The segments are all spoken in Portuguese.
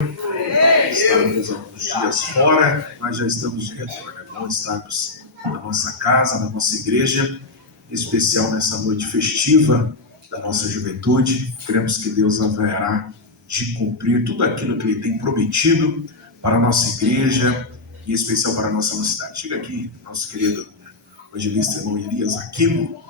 Estamos alguns dias fora, mas já estamos de retorno. É bom estarmos na nossa casa, na nossa igreja, em especial nessa noite festiva da nossa juventude. Cremos que Deus haverá de cumprir tudo aquilo que Ele tem prometido para a nossa igreja, e em especial para a nossa mocidade. Chega aqui, nosso querido evangelista irmão Elias Aquino,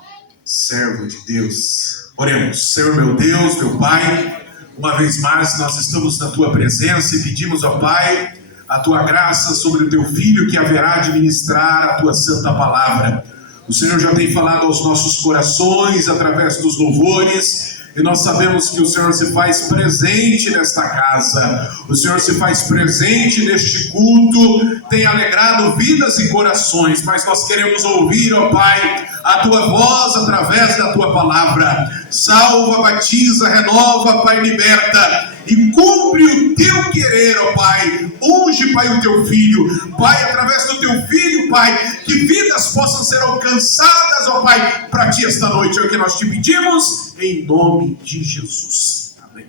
servo de Deus. Oremos. Senhor meu Deus, meu Pai, uma vez mais nós estamos na Tua presença e pedimos, ó Pai, a Tua graça sobre o Teu Filho que haverá de ministrar a Tua santa palavra. O Senhor já tem falado aos nossos corações através dos louvores, e nós sabemos que o Senhor se faz presente nesta casa, o Senhor se faz presente neste culto, tem alegrado vidas e corações, mas nós queremos ouvir, ó Pai, a Tua voz através da Tua palavra. Salva, batiza, renova, Pai, liberta e cumpre o Teu querer, ó Pai. Unge, Pai, o Teu Filho, Pai, através do Teu Filho, Pai, que vidas possam ser alcançadas, ó Pai, para Ti esta noite. É o que nós Te pedimos, em nome de Jesus. Amém.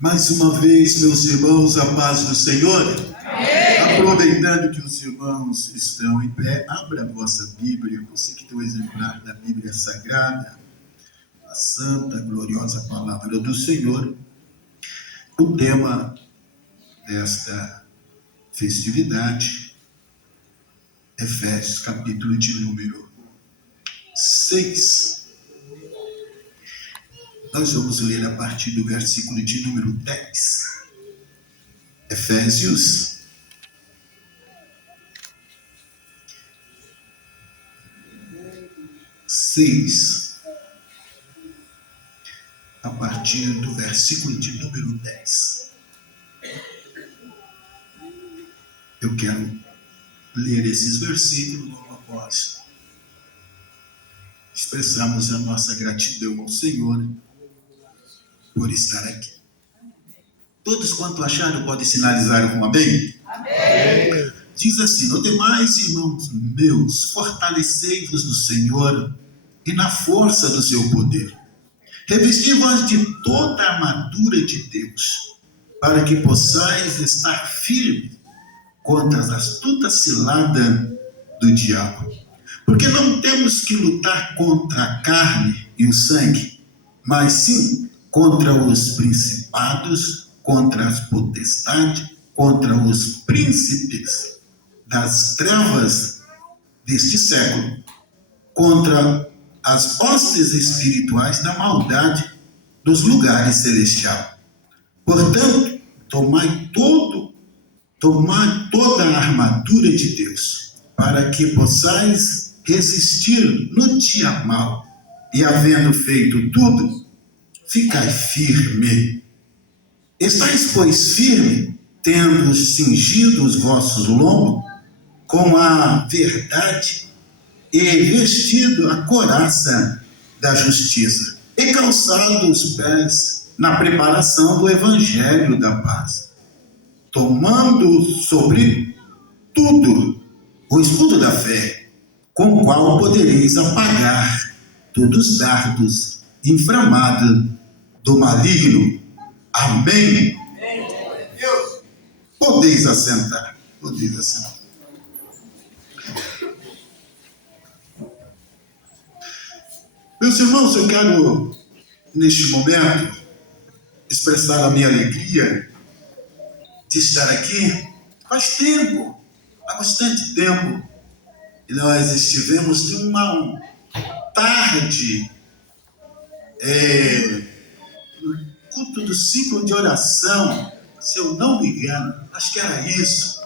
Mais uma vez, meus irmãos, a paz do Senhor. Amém. Aproveitando que os irmãos estão em pé, abra a vossa Bíblia, você que tem o exemplar da Bíblia Sagrada, a santa, gloriosa palavra do Senhor. O tema desta festividade, Efésios, capítulo de número 6. Nós vamos ler a partir do versículo de número 10. Efésios 6, a partir do versículo de número 10. Eu quero ler esses versículos logo após expressarmos a nossa gratidão ao Senhor por estar aqui. Todos quanto acharam podem sinalizar com amém? Amém. Diz assim: no demais, irmãos meus, fortalecei-vos no Senhor e na força do seu poder. Revesti-vos de toda a armadura de Deus, para que possais estar firme contra as astutas ciladas do diabo. Porque não temos que lutar contra a carne e o sangue, mas sim contra os principados, contra as potestades, contra os príncipes das trevas deste século, contra as hostes espirituais da maldade dos lugares celestiais. Portanto, tomai toda a armadura de Deus, para que possais resistir no dia mau, e havendo feito tudo, ficai firme. Estais, pois, firme, tendo cingido os vossos lombos com a verdade, e vestido a couraça da justiça, e calçado os pés na preparação do evangelho da paz, tomando sobre tudo o escudo da fé, com o qual podereis apagar todos os dardos inflamados do maligno. Amém. Podeis assentar. Meus irmãos, eu quero, neste momento, expressar a minha alegria de estar aqui. Faz tempo, há bastante tempo, e nós estivemos de uma tarde no culto do ciclo de oração, se eu não me engano, acho que era isso,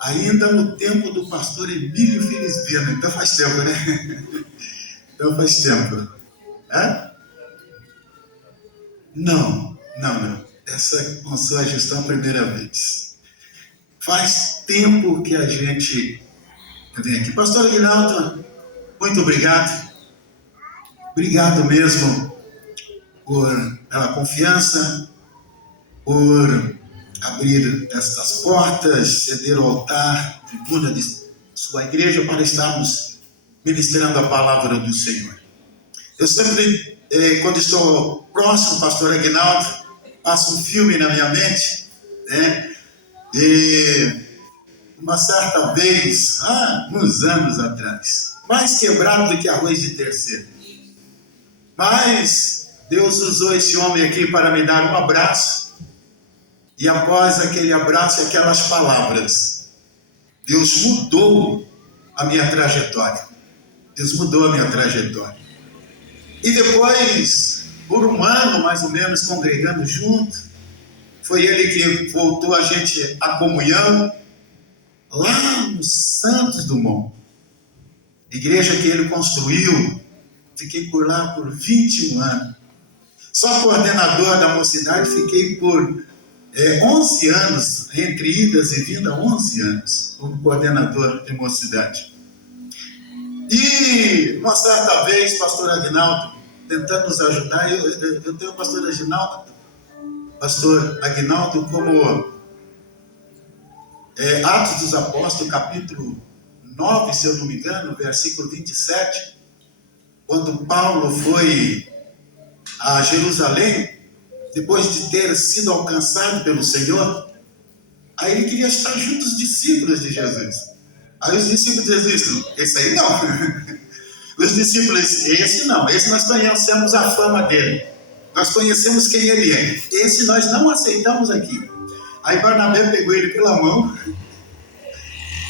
ainda no tempo do pastor Emílio Felizbino. Então faz tempo, né? Então faz tempo. Não. Essa nossa gestão é a primeira vez. Faz tempo que a gente vem aqui. Pastor Aguinaldo, muito obrigado. Obrigado mesmo pela confiança, por abrir estas portas, ceder o altar, tribuna de sua igreja para estarmos ministrando a palavra do Senhor. Eu sempre quando estou próximo ao pastor Aguinaldo, passa um filme na minha mente, né? E uma certa vez, uns anos atrás, mais quebrado do que arroz de terceiro, mas Deus usou esse homem aqui para me dar um abraço, e após aquele abraço e aquelas palavras, Deus mudou a minha trajetória. Deus mudou a minha trajetória. E depois, por um ano mais ou menos, congregando junto, foi ele que voltou a gente à comunhão, lá no Santos Dumont, igreja que ele construiu. Fiquei por lá por 21 anos. Só coordenador da mocidade, fiquei por 11 anos, entre idas e vindas, 11 anos, como coordenador de mocidade. E uma certa vez, pastor Aguinaldo, tentando nos ajudar, eu tenho o pastor Aguinaldo como Atos dos Apóstolos, capítulo 9, se eu não me engano, versículo 27, quando Paulo foi a Jerusalém, depois de ter sido alcançado pelo Senhor, aí ele queria estar junto dos discípulos de Jesus. Aí os discípulos dizem, esse aí não. Os discípulos, esse não, esse nós conhecemos a fama dele, nós conhecemos quem ele é, esse nós não aceitamos aqui. Aí Barnabé pegou ele pela mão,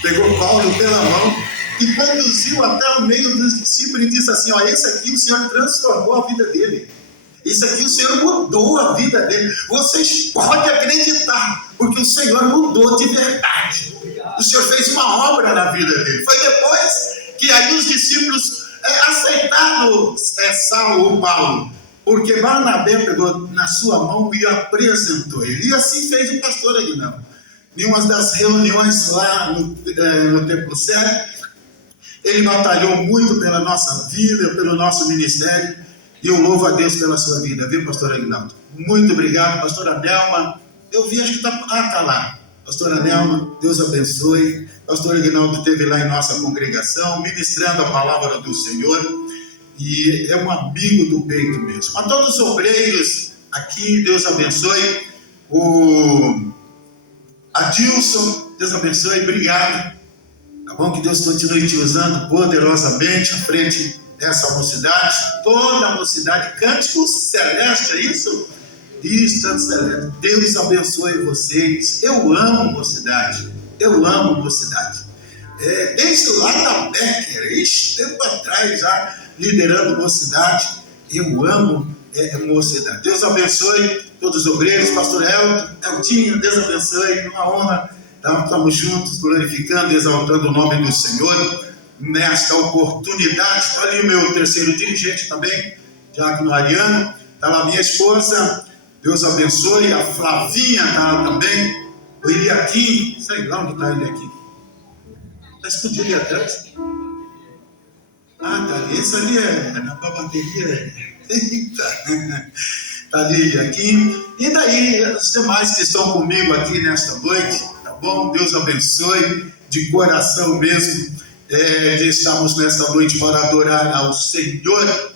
pegou Paulo pela mão e conduziu até o meio dos discípulos e disse assim, esse aqui o Senhor transformou a vida dele. Isso aqui o Senhor mudou a vida dele. Vocês podem acreditar, porque o Senhor mudou de verdade. O Senhor fez uma obra na vida dele. Foi depois que aí os discípulos aceitaram Saulo ou Paulo, porque Barnabé pegou na sua mão e apresentou ele. E assim fez o pastor Aguinaldo. Em uma das reuniões lá no Templo Sério, ele batalhou muito pela nossa vida, pelo nosso ministério. E eu louvo a Deus pela sua vida, viu, pastor Aguinaldo? Muito obrigado, pastora Nelma. Eu vi, acho que está lá. Pastora Nelma, Deus abençoe. Pastor Aguinaldo esteve lá em nossa congregação, ministrando a palavra do Senhor. E é um amigo do peito mesmo. A todos os obreiros aqui, Deus abençoe. O Adilson, Deus abençoe, obrigado. Tá bom? Que Deus continue te usando poderosamente à frente dessa mocidade, toda a mocidade, cântico celeste, é isso? Isso, cântico celeste. Deus abençoe vocês. Eu amo mocidade, eu amo mocidade. Desde lá da Becker, tempo atrás já liderando mocidade, eu amo mocidade. Deus abençoe todos os obreiros, pastor Eltinho, Deus abençoe, uma honra, estamos juntos glorificando e exaltando o nome do Senhor. Nesta oportunidade, está ali o meu terceiro dirigente também, Diácono Ariano, está lá minha esposa, Deus abençoe, a Flavinha está lá também, o Eliakim, sei lá onde está ele aqui, está escondido ali atrás. Tá ali, esse ali na bateria, eita, está ali Eliakim, e daí os demais que estão comigo aqui nesta noite, tá bom? Deus abençoe, de coração mesmo, de estarmos nesta noite para adorar ao Senhor.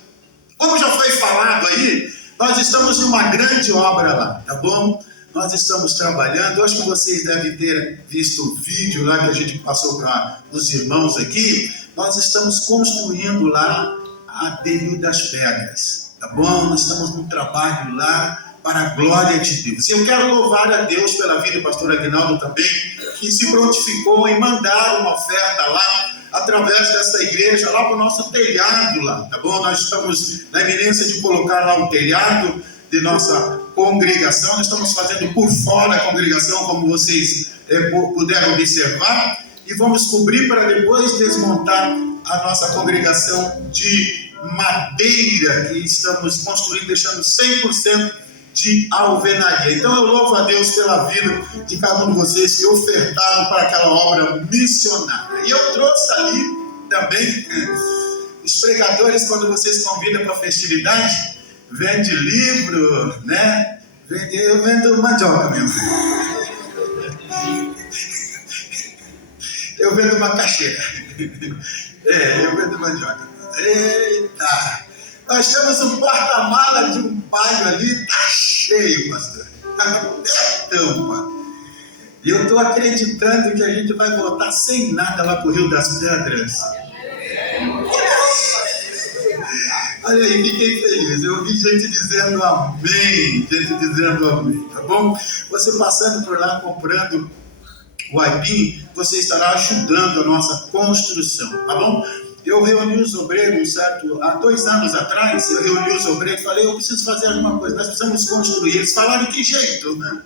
Como já foi falado aí, nós estamos em uma grande obra lá, tá bom? Nós estamos trabalhando, eu acho que vocês devem ter visto o vídeo lá que a gente passou para os irmãos aqui. Nós estamos construindo lá a Adeil das Pedras, tá bom? Nós estamos num trabalho lá para a glória de Deus. E eu quero louvar a Deus pela vida do pastor Aguinaldo também, que se prontificou em mandar uma oferta lá, através dessa igreja, lá para o nosso telhado lá, tá bom? Nós estamos na iminência de colocar lá o telhado de nossa congregação, nós estamos fazendo por fora a congregação, como vocês puderam observar, e vamos cobrir para depois desmontar a nossa congregação de madeira, que estamos construindo, deixando 100% de alvenaria. Então eu louvo a Deus pela vida de cada um de vocês que ofertaram para aquela obra missionária. E eu trouxe ali também os pregadores, quando vocês convidam para a festividade, vende livro, né? Eu vendo mandioca mesmo. Eu vendo macaxeira. Eu vendo mandioca. Eita! Nós temos um porta-mala de um bairro ali, tá cheio, pastor. E eu estou acreditando que a gente vai voltar sem nada lá para o Rio das Pedras. Olha aí, fiquei feliz. Eu vi gente dizendo amém. Gente dizendo amém, tá bom? Você passando por lá comprando o aipim, você estará ajudando a nossa construção, tá bom? Eu reuni os obreiros, certo? Há 2 anos atrás, eu reuni os obreiros e falei, eu preciso fazer alguma coisa, nós precisamos construir. Eles falaram, que jeito, né?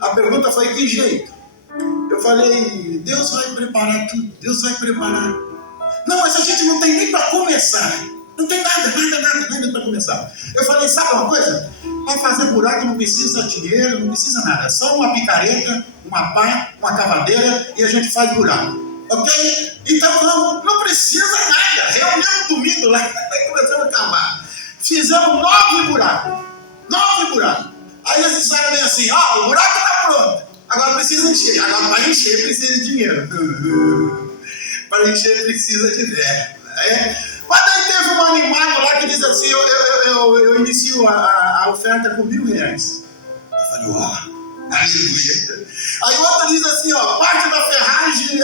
A pergunta foi, que jeito? Eu falei, Deus vai preparar tudo, Deus vai preparar. Não, mas a gente não tem nem para começar. Não tem nada para começar. Eu falei, sabe uma coisa? Para fazer buraco não precisa dinheiro, não precisa nada. Só uma picareta, uma pá, uma cavadeira e a gente faz buraco. Ok? Então não precisa nada. Reunimos domingo lá e começamos a cavar. Fizemos 9 buracos. 9 buracos. Aí eles disseram bem assim, o buraco está pronto. Agora precisa encher. Agora para encher precisa de dinheiro. Para encher precisa de verba. Mas aí teve um animado lá que diz assim, eu inicio a oferta com R$1.000. Eu falei, aleluia. Aí o outro diz assim, parte da ferragem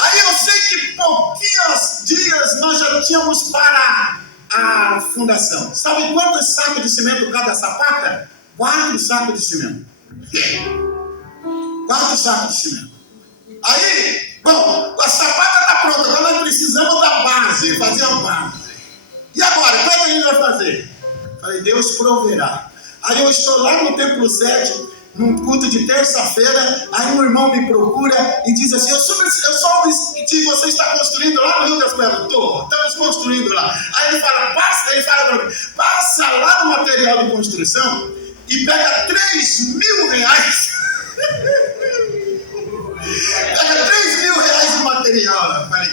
Aí eu sei que pouquinhos dias nós já tínhamos para a fundação. Sabe quantos sacos de cimento cada sapata? 4 sacos de cimento. 4 sacos de cimento. Aí, bom, a sapata está pronta, agora nós precisamos da base, fazer a base. E agora, como é que a gente vai fazer? Falei, Deus proverá. Aí eu estou lá no Templo 7, num culto de terça-feira, aí um irmão me procura e diz assim, eu soube que você está construindo lá no Rio das Pedras. Estamos construindo lá. Aí ele fala passa lá no material de construção e pega R$3.000. Pega R$3.000 de material. Eu falei,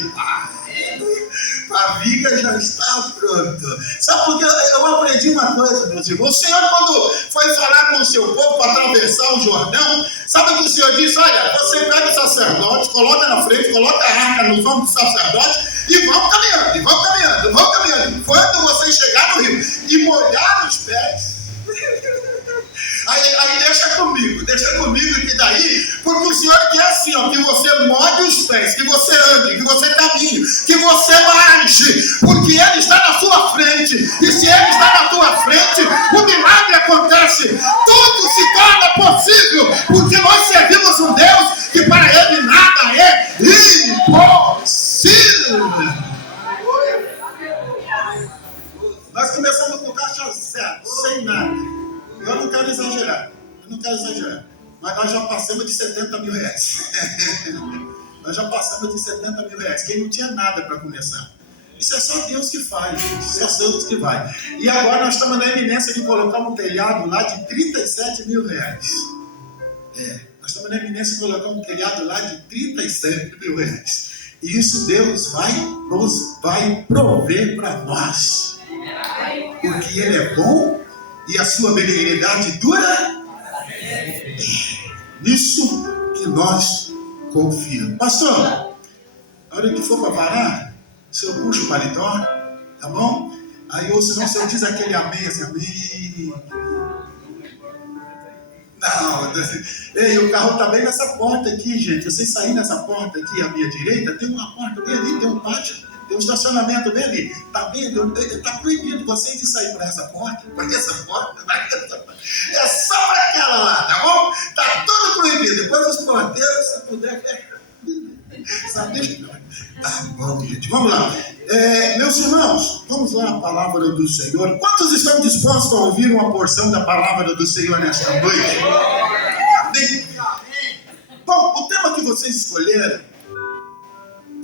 a viga já está pronta. Sabe por que eu aprendi uma coisa, meus irmãos? O Senhor, quando foi falar com o seu povo para atravessar o Jordão, sabe o que o Senhor disse? Olha, você pega o sacerdote, coloca na frente, coloca a arca nos ombros do sacerdote e vão caminhando. Quando você chegar no rio e molhar os pés, aí deixa comigo que daí, porque o Senhor quer assim, que você molhe os pés, que você ande, que você caminhe, que você marche, porque Ele está na sua frente, e se Ele está na tua frente, o milagre acontece, tudo se torna possível, porque nós servimos um Deus que para Ele nada é impossível. Nós começamos com caixa certo, sem nada. Eu não quero exagerar, mas nós já passamos de R$70.000. Nós já passamos de R$70.000. Quem não tinha nada para começar. Isso é só Deus que faz, isso é só Deus que vai. E agora nós estamos na iminência de colocar um telhado lá de R$37.000. Nós estamos na iminência de colocar um telhado lá de R$37.000. E isso Deus vai prover para nós. Porque Ele é bom e a sua benignidade dura. Nisso que nós confiamos. Pastor, a hora que for para parar, o senhor puxa o paletó, tá bom? Aí ou senão o senhor diz aquele amém, assim, amém. Não, ei, o carro está bem nessa porta aqui, gente. Vocês saírem nessa porta aqui à minha direita, tem uma porta bem ali, tem um pátio, tem um estacionamento bem ali. Está proibido vocês de sair por essa porta, É só para aquela lá, tá bom? Está tudo proibido. Depois os porteiros, se puder, sabe? Tá bom, gente. Vamos lá. Meus irmãos, vamos lá a palavra do Senhor. Quantos estão dispostos a ouvir uma porção da palavra do Senhor nesta noite? Amém. Bom, o tema que vocês escolheram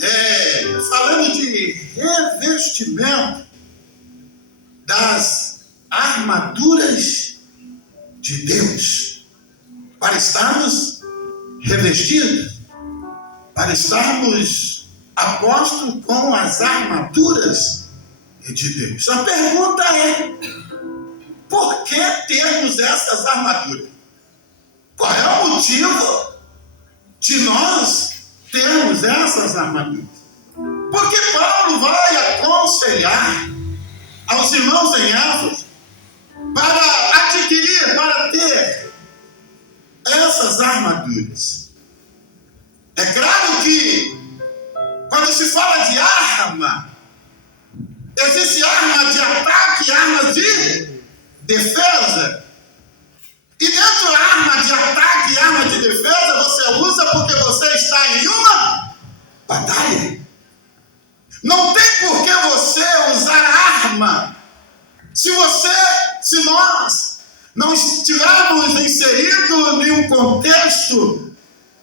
é falando de revestimento das armaduras de Deus, para estarmos revestidos, para estarmos apostos com as armaduras de Deus. A pergunta é: por que termos essas armaduras? Qual é o motivo de nós termos essas armaduras? Porque Paulo vai aconselhar aos irmãos em Éfeso para adquirir, para ter essas armaduras. É claro que quando se fala de arma, existe arma de ataque e arma de defesa. E dentro da arma de ataque e arma de defesa, você usa porque você está em uma batalha. Não tem por que você usar arma se nós não estivermos inseridos em um contexto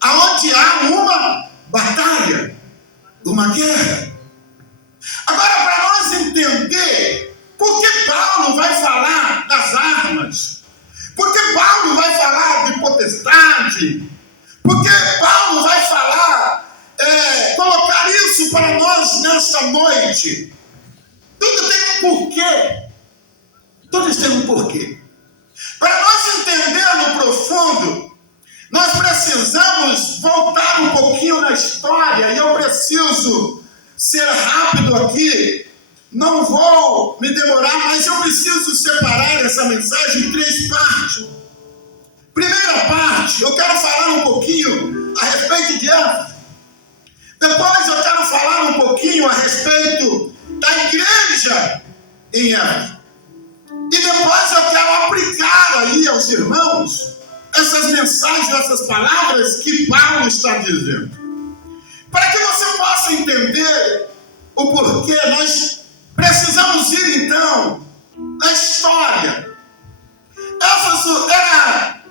onde há uma batalha, uma guerra. Agora, para nós entender por que Paulo vai falar das armas, por que Paulo vai falar de potestade, por que Paulo vai falar, colocar isso para nós nesta noite, tudo tem um porquê. Todos têm um porquê. Para nós entender no profundo, nós precisamos voltar um pouquinho na história, e eu preciso ser rápido aqui, não vou me demorar, mas eu preciso separar essa mensagem em 3 partes. Primeira parte, eu quero falar um pouquinho a respeito de Éfeso. Depois eu quero falar um pouquinho a respeito da igreja em Éfeso. E depois eu quero aplicar aí aos irmãos essas mensagens, essas palavras que Paulo está dizendo. Para que você possa entender o porquê, nós precisamos ir então na história. Éfeso era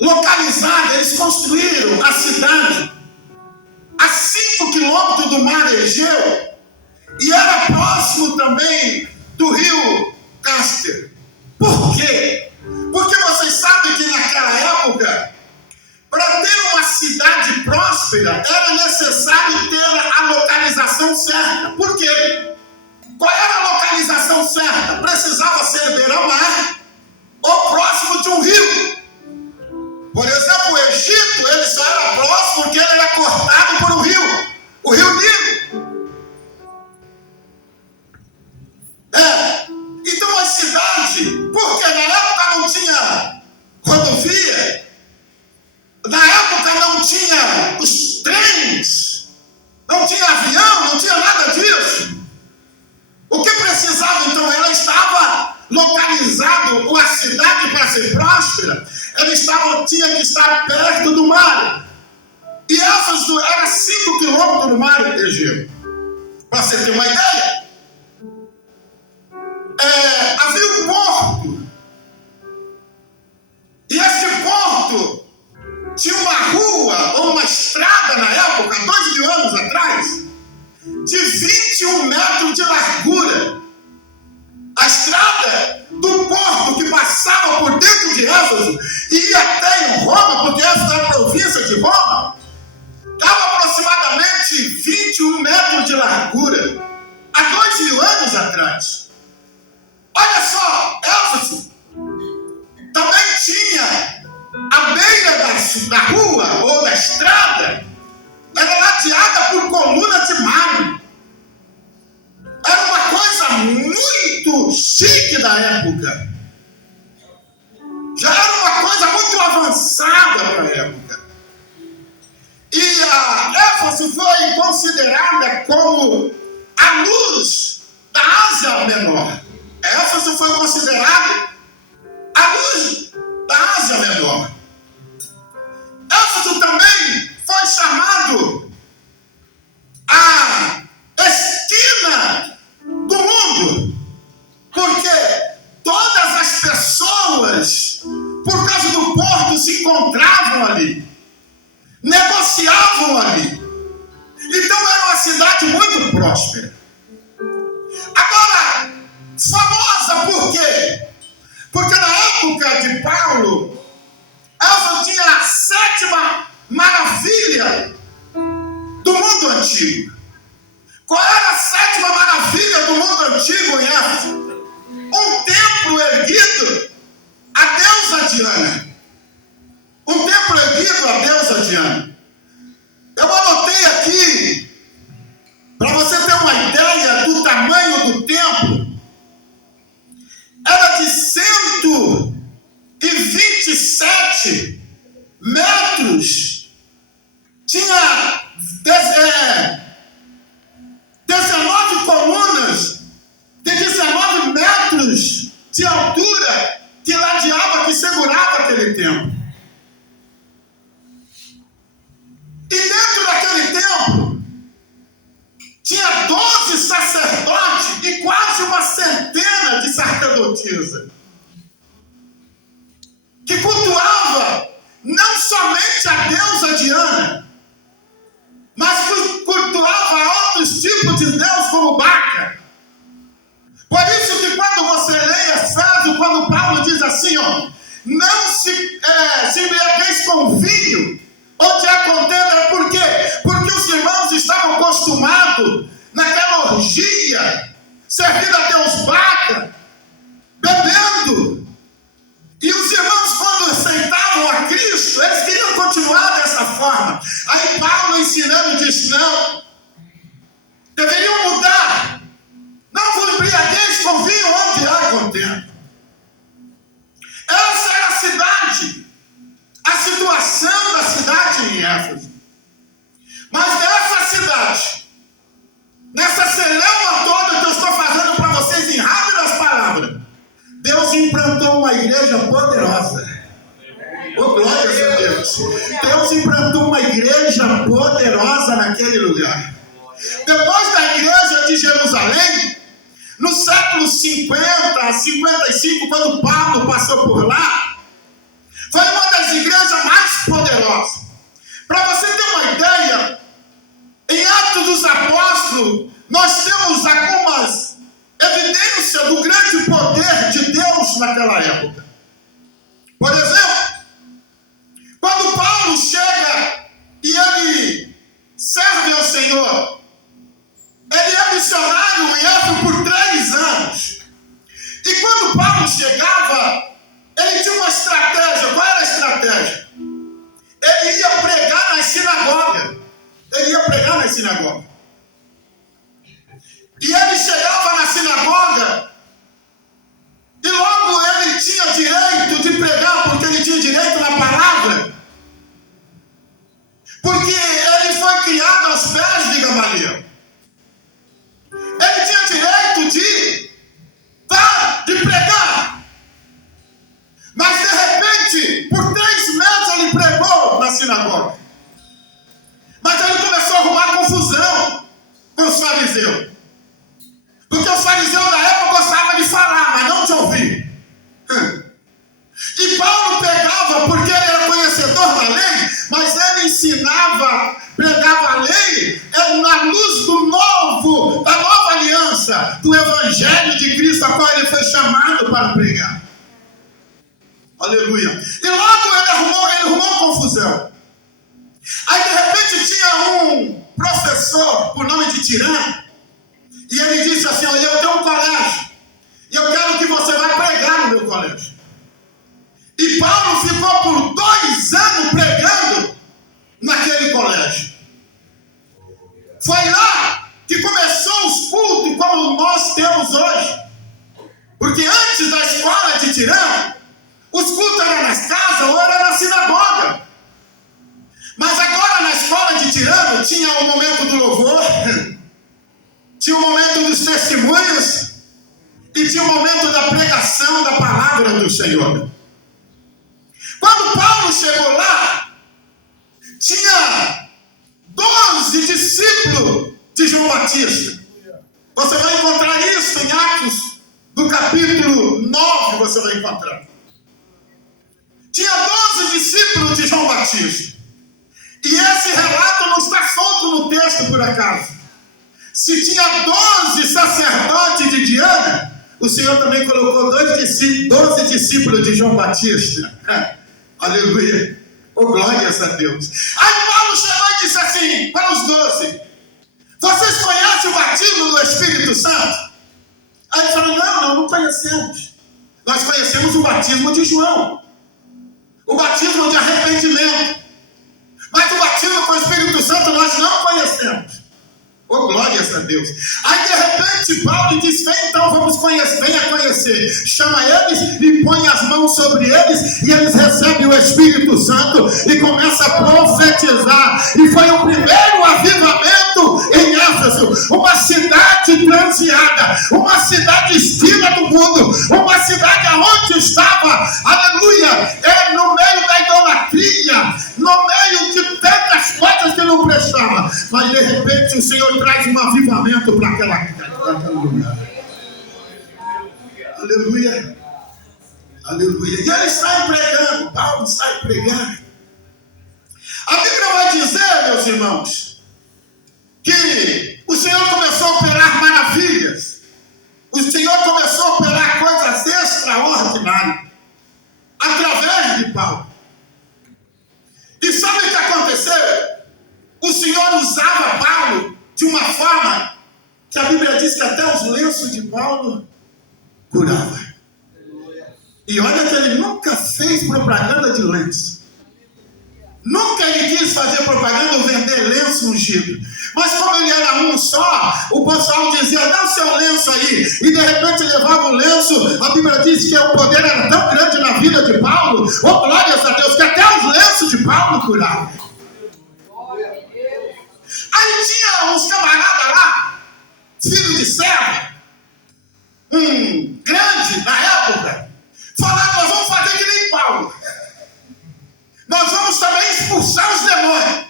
localizada, eles construíram a cidade a 5 quilômetros do mar Egeu e era próximo também do rio Cáster. Por quê? Porque vocês sabem que naquela época, para ter uma cidade próspera, era necessário ter a localização certa. Por quê? Qual era a localização certa? Precisava ser beira-mar ou próximo de um rio. Por exemplo, o Egito, ele só era próximo porque ele era cortado por um rio, o rio Nilo. Então a cidade, porque na época não tinha rodovia, na época não tinha os trens, não tinha avião, não tinha nada disso. O que precisava então? Ela estava localizado, a cidade para ser próspera, ela tinha que estar perto do mar. E Éfeso era 5 quilômetros do mar Egeu. Para você ter uma ideia, havia um porto. E esse porto tinha uma rua ou uma estrada na época, 2000 anos atrás, de 21 metros de largura. A estrada do porto que passava por dentro de Éfeso e ia até em Roma, porque Éfeso era a província de Roma, dava aproximadamente 21 metros de largura, há 2000 anos atrás. Olha só, Éfeso também tinha a beira da rua ou da estrada, era ladeada por coluna de mármore. Era uma coisa muito chique da época. Já era uma coisa muito avançada para a época. E a Éfeso foi considerada como a luz da Ásia Menor. Éfeso foi considerada a luz da Ásia Menor. Éfeso também foi chamado a esquina do mundo, porque todas as pessoas, por causa do porto, se encontravam ali, negociavam ali. Então era uma cidade muito próspera. Agora, famosa por quê? Porque na época de Paulo, Éfeso tinha a 7ª maravilha do mundo antigo. Qual era a 7ª maravilha do mundo antigo em Éfeso? Um templo erguido à deusa Diana. Um templo erguido à deusa Diana. Eu anotei aqui, para você 27 metros, tinha 19 colunas de 19 metros de altura que ladeava, que segurava aquele templo. E dentro daquele templo tinha 12 sacerdotes e quase uma centena de sacerdotisas que cultuava não somente a deusa Diana, mas cultuava outros tipos de deus como Baca. Por isso que quando você lê Efésios, quando Paulo diz assim, não se embriagueis com vinho, onde há contenda, por quê? Porque os irmãos estavam acostumados naquela orgia, servindo a Deus Baca, bebendo. E os irmãos, quando aceitavam a Cristo, eles queriam continuar dessa forma. Aí Paulo ensinando diz, não, deveriam mudar. Não vos embriagueis com vinho onde há contenda. Essa era a cidade, a situação da cidade em Éfeso. Mas nessa cidade, nessa celeuma toda que eu estou fazendo para vocês em rápidas palavras, Deus implantou uma igreja poderosa. Oh, glória a Deus. Deus implantou uma igreja poderosa naquele lugar. Depois da igreja de Jerusalém, no século 50, 55, quando Paulo passou por lá, foi uma das igrejas mais poderosas. Para você ter uma ideia, em Atos dos Apóstolos, nós temos algumas evidências do grande poder de Deus naquela época. Por exemplo, quando Paulo chega e ele serve ao Senhor, ele é missionário em Éfeso por 3 anos. E quando Paulo chegava, ele tinha uma estratégia. Qual era a estratégia? Ele ia pregar nas sinagogas. E ele chegava na sinagoga e logo ele tinha direito de pregar, porque ele tinha direito na palavra. Porque ele foi criado aos pés de Gamaliel. Ele tinha direito de pregar. Mas de repente, por 3 meses ele pregou na sinagoga. Mas ele começou a arrumar confusão com os fariseus. Porque os fariseus da época gostavam de falar, mas não de ouvir. E Paulo pegava, porque ele era conhecedor da lei, mas ele ensinava, pregava a lei na luz da nova aliança, do evangelho de Cristo, a qual ele foi chamado para pregar. Aleluia. E logo ele arrumou confusão. Aí de repente tinha um professor, por nome de Tirano, e ele disse assim, olha, eu tenho um colégio, e eu quero que você vá pregar no meu colégio. E Paulo ficou por 2 anos pregando naquele colégio. Foi lá que começou os cultos como nós temos hoje. Porque antes da escola de Tirano, os cultos eram nas casas ou eram na sinagoga. Mas agora na escola de Tirano tinha o momento do louvor, tinha o momento dos testemunhos e tinha o momento da pregação da palavra do Senhor. Quando Paulo chegou lá, tinha 12 discípulos de João Batista. Você vai encontrar isso em Atos, do capítulo 9, você vai encontrar. Tinha 12 discípulos de João Batista. E esse relato não está solto no texto por acaso. Se tinha 12 sacerdotes de Diana, o Senhor também colocou 12 discípulos de João Batista. Aleluia. Oh, glórias a Deus. Aí Paulo chegou e disse assim para os 12: vocês conhecem o batismo do Espírito Santo? Aí ele falou: não conhecemos. Nós conhecemos o batismo de João, o batismo de arrependimento. Mas o batismo com o Espírito Santo nós não conhecemos. Oh, glórias a Deus. Aí de repente Paulo diz: vem então, vamos conhecer, venha conhecer. Chama eles e põe as mãos sobre eles, e eles recebem o Espírito Santo e começa a profetizar. E foi o primeiro avivamento em Éfeso, uma cidade transeada, uma cidade esquina do mundo, uma cidade onde estava, aleluia, no meio da idolatria, no meio de tantas coisas que não prestavam. Mas de repente o Senhor traz um avivamento para aquele lugar. Aleluia. Aleluia. E ele sai pregando. Paulo sai pregando. A Bíblia vai dizer, meus irmãos, que o Senhor começou a operar maravilhas. O Senhor começou a operar coisas extraordinárias através de Paulo. E sabe o que aconteceu? O Senhor usava Paulo de uma forma que a Bíblia diz que até os lenços de Paulo curava. E olha que ele nunca fez propaganda de lenço. Nunca ele quis fazer propaganda ou vender lenço ungido. Mas como ele era um só, o pessoal dizia: dá o seu lenço aí. E de repente levava o lenço. A Bíblia diz que o poder era tão grande na vida de Paulo, oh glórias a Deus, que até os lenços de Paulo curavam. Aí tinha uns camaradas lá, filho de serva, grande na época, falaram: nós vamos fazer que nem Paulo. Nós vamos também expulsar os demônios.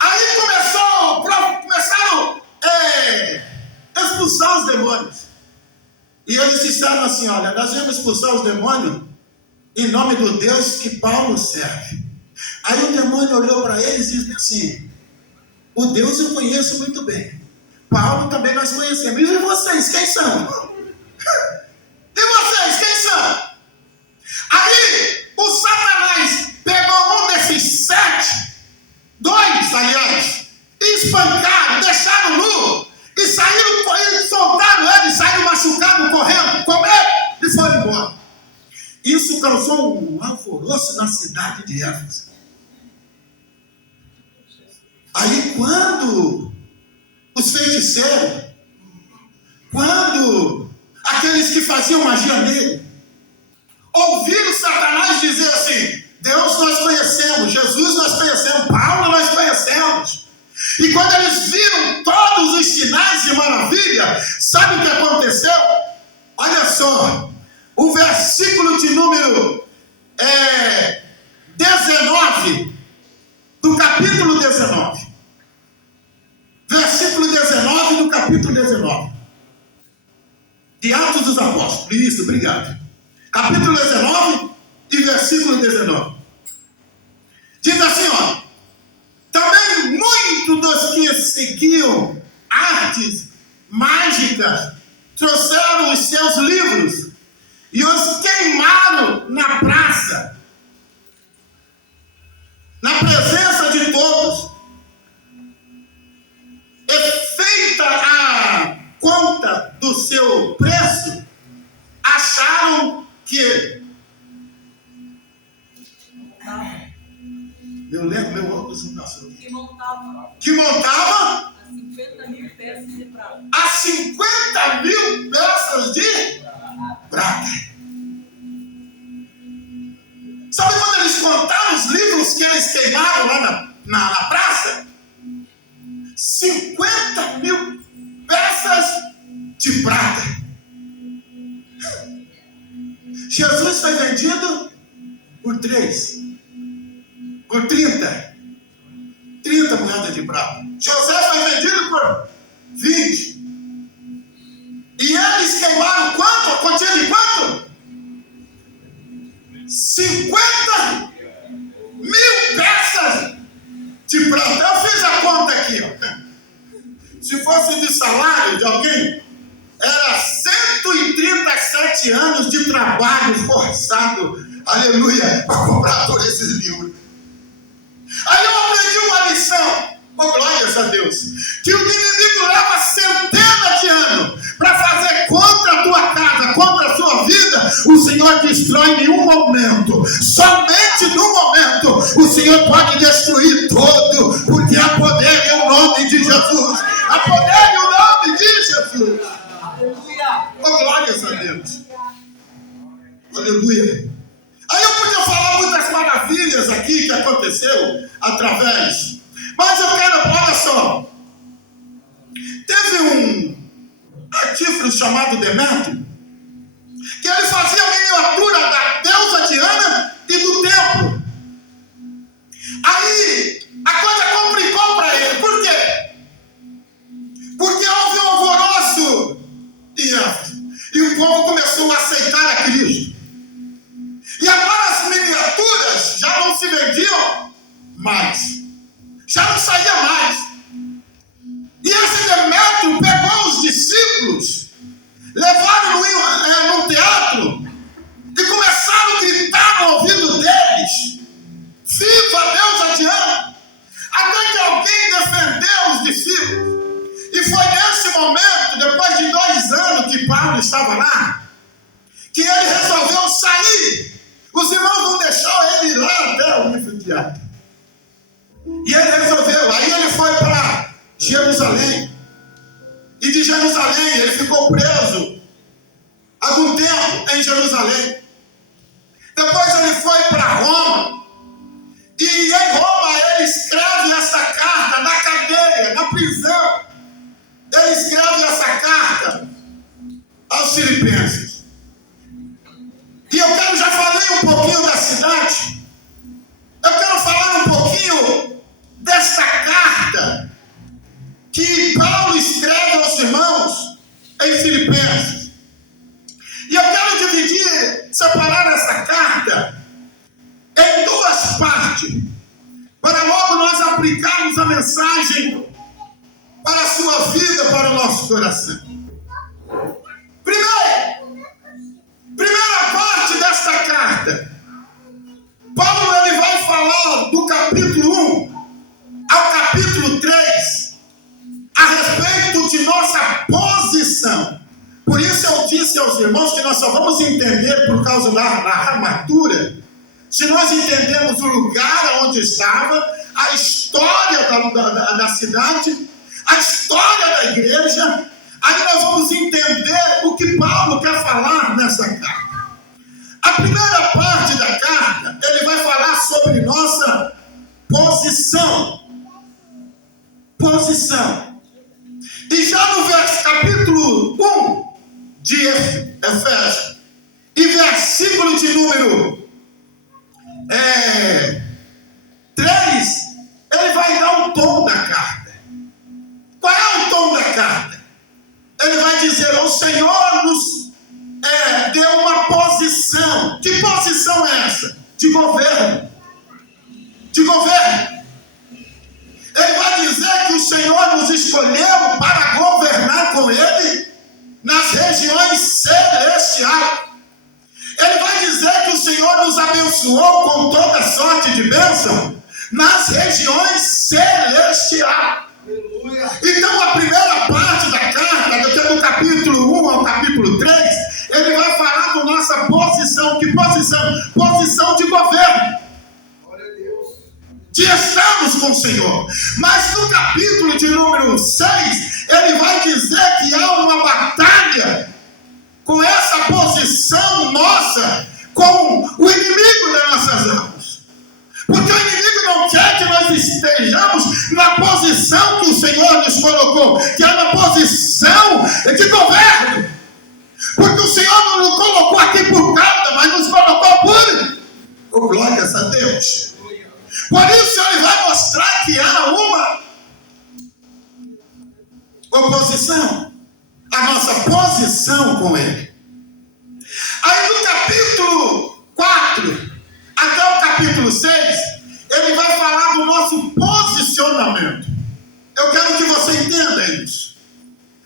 Aí começaram a expulsar os demônios. E eles disseram assim: olha, nós vamos expulsar os demônios em nome do Deus que Paulo serve. Aí o demônio olhou para eles e disse assim: o Deus eu conheço muito bem. Paulo também nós conhecemos. E vocês, quem são? E vocês, quem são? Aí o Satanás pegou um desses 2, aliás, espancaram, deixaram nu, e saíram correndo, soltaram ele, saíram machucados, correndo, comeram e foram embora. Isso causou um alvoroço na cidade de Éfeso. Aí quando os feiticeiros, quando aqueles que faziam magia nele, ouviram Satanás dizer assim: Deus nós conhecemos, Jesus nós conhecemos, Paulo nós conhecemos. E quando eles viram todos os sinais de maravilha, sabe o que aconteceu? Olha só, o versículo de número 19, do capítulo 19. Versículo 19 do capítulo 19. De Atos dos Apóstolos. Isso, obrigado. Capítulo 19 e versículo 19. Diz assim, ó: também muitos dos que seguiam artes mágicas trouxeram os seus livros e os queimaram na praça, na presença de todos. E feita a conta do seu preço, acharam que eu lembro, meu óculos não passou. Que montava a 50 mil peças de prata. A 50 mil peças de prata. Sabe quando eles contaram os livros que eles queimaram lá na praça? 50 mil peças de prata. Jesus foi vendido por 3. Por 30 moedas de prata. José foi vendido por 20. E eles queimaram quanto? A quantia de quanto? 50 mil peças de prata. Eu fiz a conta aqui, ó. Se fosse de salário de alguém, era 137 anos de trabalho forçado, aleluia, para comprar todos esses livros. Aí eu aprendi uma lição, oh glórias a Deus, que o inimigo leva centenas de anos para fazer contra a tua casa, contra a sua vida. O Senhor destrói em um momento. Somente no momento o Senhor pode destruir todo, porque há poder em nome de Jesus. Há poder no nome de Jesus. Aleluia. Oh, glórias a Deus. Aleluia. Aí eu podia falar muitas maravilhas aqui que aconteceu através. Mas eu quero, olha só. Teve um artífice chamado Demétrio, que ele fazia a miniatura da deusa Diana e do templo. Aí a coisa complicou para ele. Por quê? Porque houve um alvoroço em Éfeso. E o povo começou a aceitar a Cristo. E agora as miniaturas já não se vendiam mais. Já não saía mais. E esse Demétrio pegou os discípulos, levaram no teatro e começaram a gritar no ouvido deles: viva Deus Diana! Até que alguém defendeu os discípulos. E foi nesse momento, depois de 2 anos que Paulo estava lá, que ele resolveu sair. Os irmãos não deixaram ele ir lá até o anfiteatro. E ele resolveu. Aí ele foi para Jerusalém. E de Jerusalém ele ficou preso algum tempo em Jerusalém. Depois ele foi para Roma. E em Roma ele escreve essa carta na cadeia, na prisão. Ele escreve essa carta aos Filipenses. E eu quero, já falei um pouquinho da cidade. Eu quero falar um pouquinho dessa carta que Paulo escreve aos irmãos em Filipenses. E eu quero dividir, separar essa carta em 2 partes, para logo nós aplicarmos a mensagem para a sua vida, para o nosso coração. Primeira parte desta carta, Paulo ele vai falar do capítulo 1 ao capítulo 3 a respeito de nossa posição. Por isso eu disse aos irmãos que nós só vamos entender por causa da armadura se nós entendemos o lugar onde estava, a história da cidade, a história da igreja. Aí nós vamos entender o que Paulo quer falar nessa carta. A primeira parte da carta, ele vai falar sobre nossa posição. Posição. E já no capítulo 1 de Efésios, e versículo de número 3, ele vai dar um tom da carta. Qual é o tom da carta? Ele vai dizer: o Senhor nos deu uma posição. Que posição é essa? De governo. De governo. Ele vai dizer que o Senhor nos escolheu para governar com Ele nas regiões celestiais. Ele vai dizer que o Senhor nos abençoou com toda sorte de bênção nas regiões celestiais. Então a primeira parte da carta, do capítulo 1 ao capítulo 3, ele vai falar da nossa posição. Que posição? Posição de governo. De estarmos com o Senhor. Mas no capítulo de número 6, ele vai dizer que há uma batalha com essa posição nossa, com o inimigo das nossas almas. Porque o inimigo não quer que nós estejamos na posição que o Senhor nos colocou, que é na posição de governo. Porque o Senhor não nos colocou aqui por causa, mas nos colocou por glórias a Deus. Por isso ele vai mostrar que há uma oposição, a nossa posição com Ele. Aí no capítulo 4 até o capítulo 6, ele vai falar do nosso posicionamento. Eu quero que você entenda isso.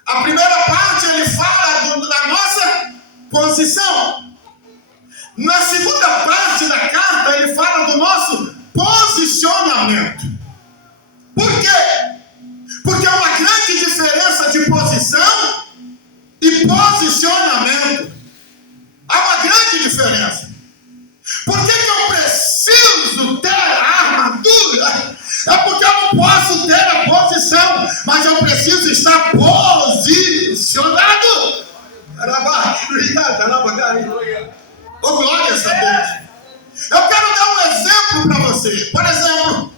A primeira parte ele fala da nossa posição. Na segunda parte da carta ele fala do nosso posicionamento. Por quê? Porque há uma grande diferença de posição e posicionamento. Há uma grande diferença. Por que eu preciso ter a armadura? É porque eu não posso ter a posição posição, mas eu preciso estar posicionado. Oh, glória a Deus. Eu quero dar um exemplo para você. Por exemplo,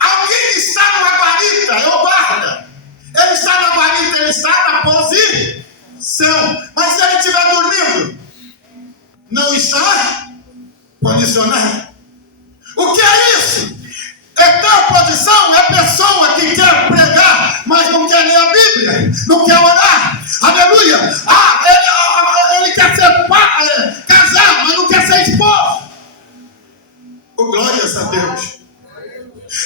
alguém está numa guarita, eu guarda. Ele está na guarita, ele está na posição. Mas se ele estiver dormindo, não está posicionado. O que é isso? Ter posição é pessoa que quer pregar, mas não quer ler a Bíblia, não quer orar. Aleluia. Ele quer ser casar, mas não quer ser esposo. Oh, glórias a Deus.